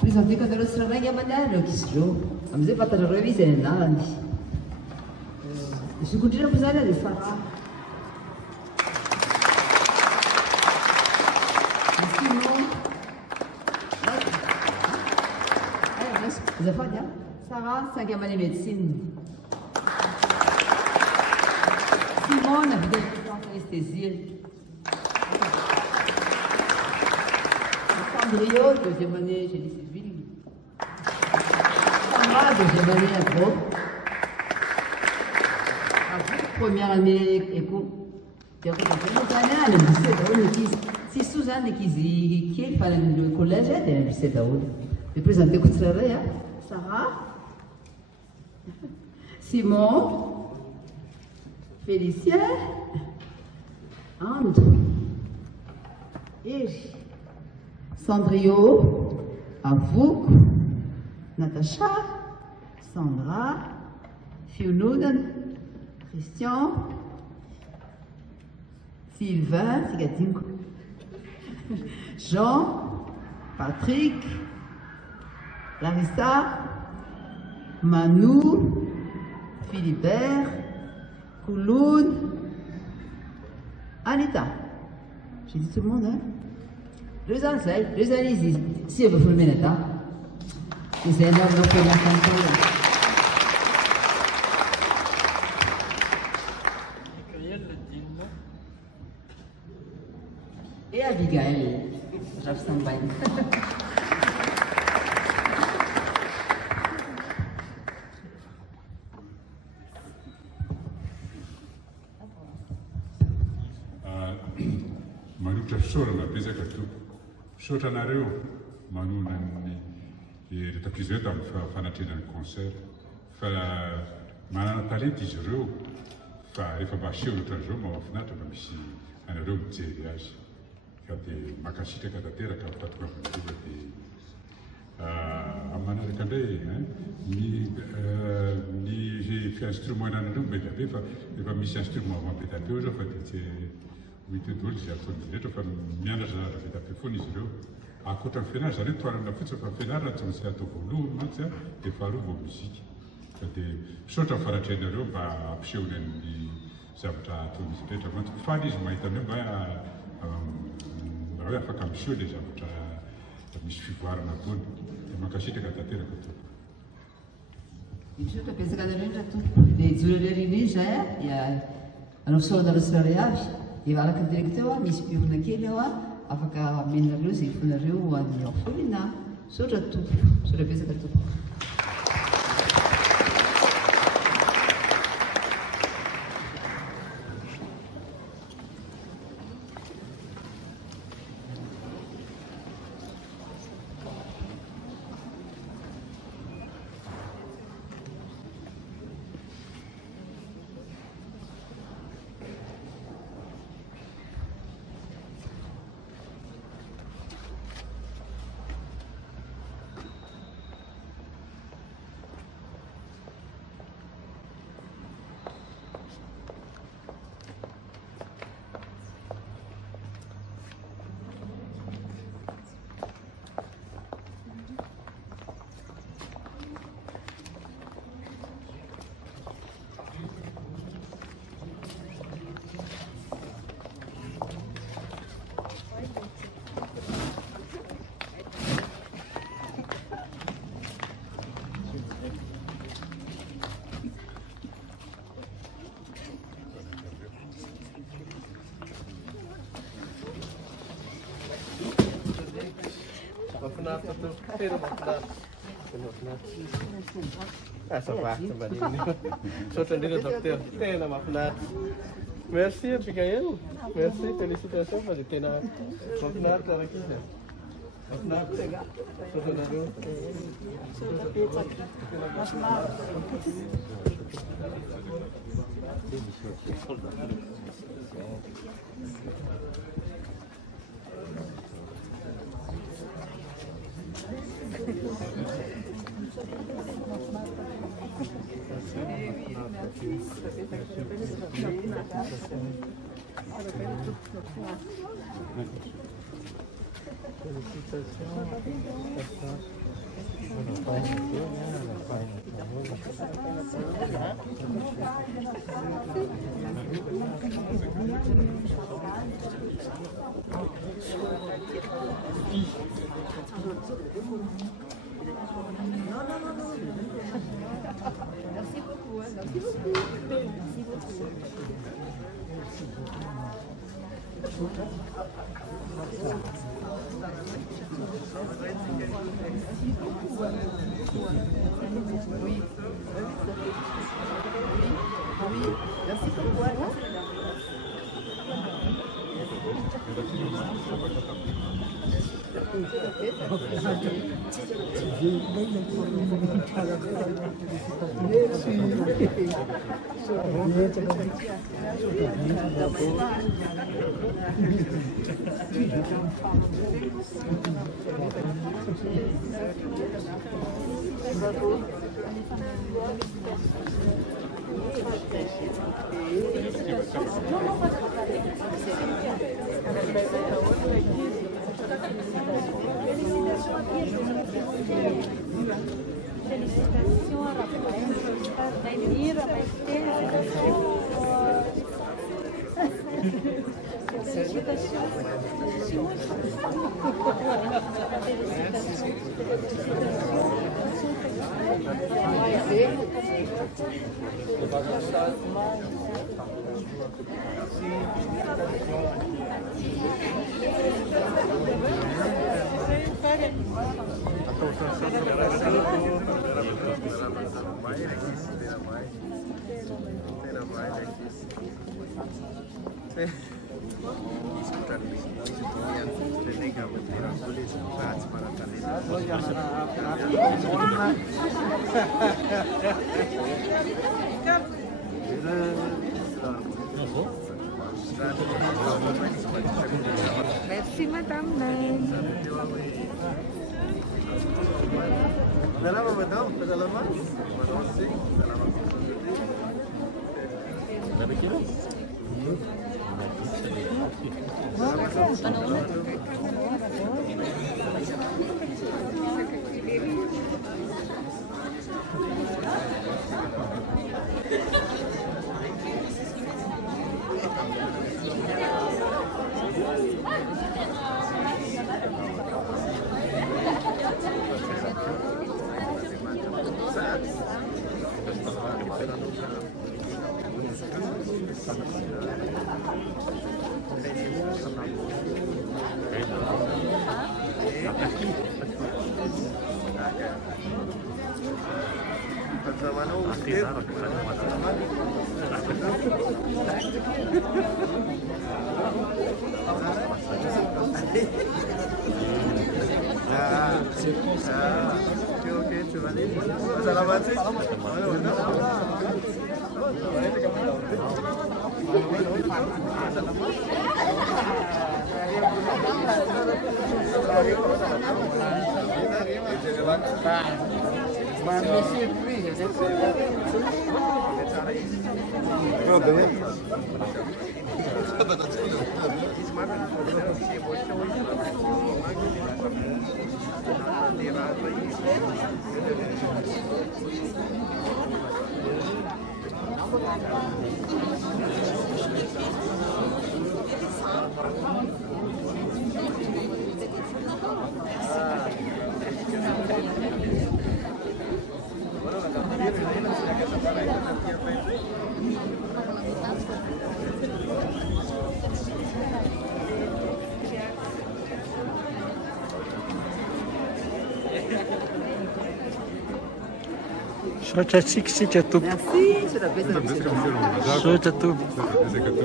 Présenté quand tsirairay ngamanareo ankizy ireo amin'izay fantatrareo izy any anarany. Sokodrinako zany dia Sarah. Azafady Sarah 5e année médecine. Simone a vidé anesthésie. Sandrio, 2e année génie civil. Sarah, 2e année agro. Première année éco. Si Suzanne qui est par le collège, elle est 17 ans. Je présente le travail. Sarah, Simon, Félicien, Andrew, Sandrio, Avouk, Natacha, Sandra, Fionouden, Christian, Sylvain, Sigatinko, Jean, Patrick, Larissa, Manu, Philibert, Kouloun, Anita. J'ai dit tout le monde, hein? Les Ansel, les Alizis, si vous voulez mettre là. C'est énorme, donc on a et Abigail, Rafsambaï. Manutra sorana betsaka tompoko misaotra anareo manona ny retab'izy ireo tamin'ny fanatrenany concert fa manana talenta izy ireo fa rehefa maseho ohatran'izao mahafinaritra mba misy anareo mijery azy ka dia makasitraka tanteraka fatokavana dia amin'ny manaraka indray ny instrument ananareo mbedabe fa efa misy instrument mampetabe zao fa dia tsy mety daholo izay ataon'izy rehetra fa mianatra zavatra vita be foana izy ireo akoatra ny fianarana zareo toarana fotsiny fa fianarana tsy maintsy atao voalohany mantsy a dia faharoa vao mozika fa dia misaotra ny faratrenareo mba ampisehony ny zavatra ataon'izy rehetra mantsy faly izy mahita an'io mba raha hoe afaka miseho ilay zavatra misy fivoarana ataony dia mankasitraka tanteraka tompoko. Misaotra betsaka anareo indray tompoko dia hijory reriny izay dia anao fisaoranareo tsirairay avy dia araka ny directeur misy biorona kely ao afaka amenareo izay fonareo amin'ny afoly na misaotra tompoko, misaotra betsaka tompoko. Merci Abigail, merci, félicitations, parce que tu as Merci beaucoup, merci beaucoup. Merci beaucoup. Oui. Oui, merci beaucoup. Merci. Félicitations à Raphaël, Naïmir, à Maïté, félicitations. Merci Madame. Salama madame, salama.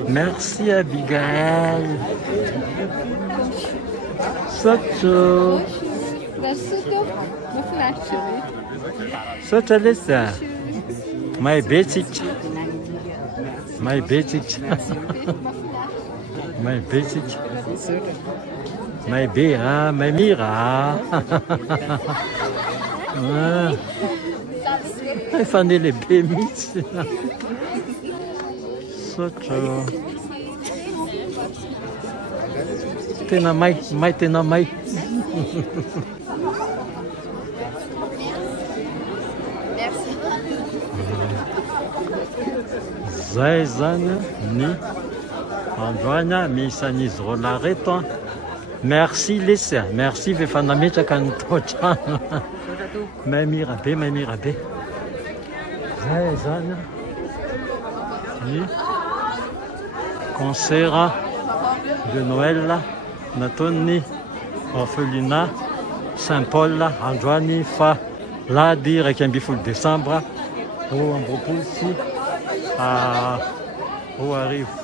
Merci Abigail. Socho. Socho Lisa. My basic. My basic. My basic. My Bea, my Mira. I found the babies. Socho. Tena mai, tena mai. Zay zany ny androany misy rola reto. Merci Lesia, merci efa nametraka ny tao-trano. Mamira be. Zay zany ny concert de Noël nataon'ny orphelinat Saint-Paul androany fa lady 12 Desambra roa amby roapolo sy roa arivo.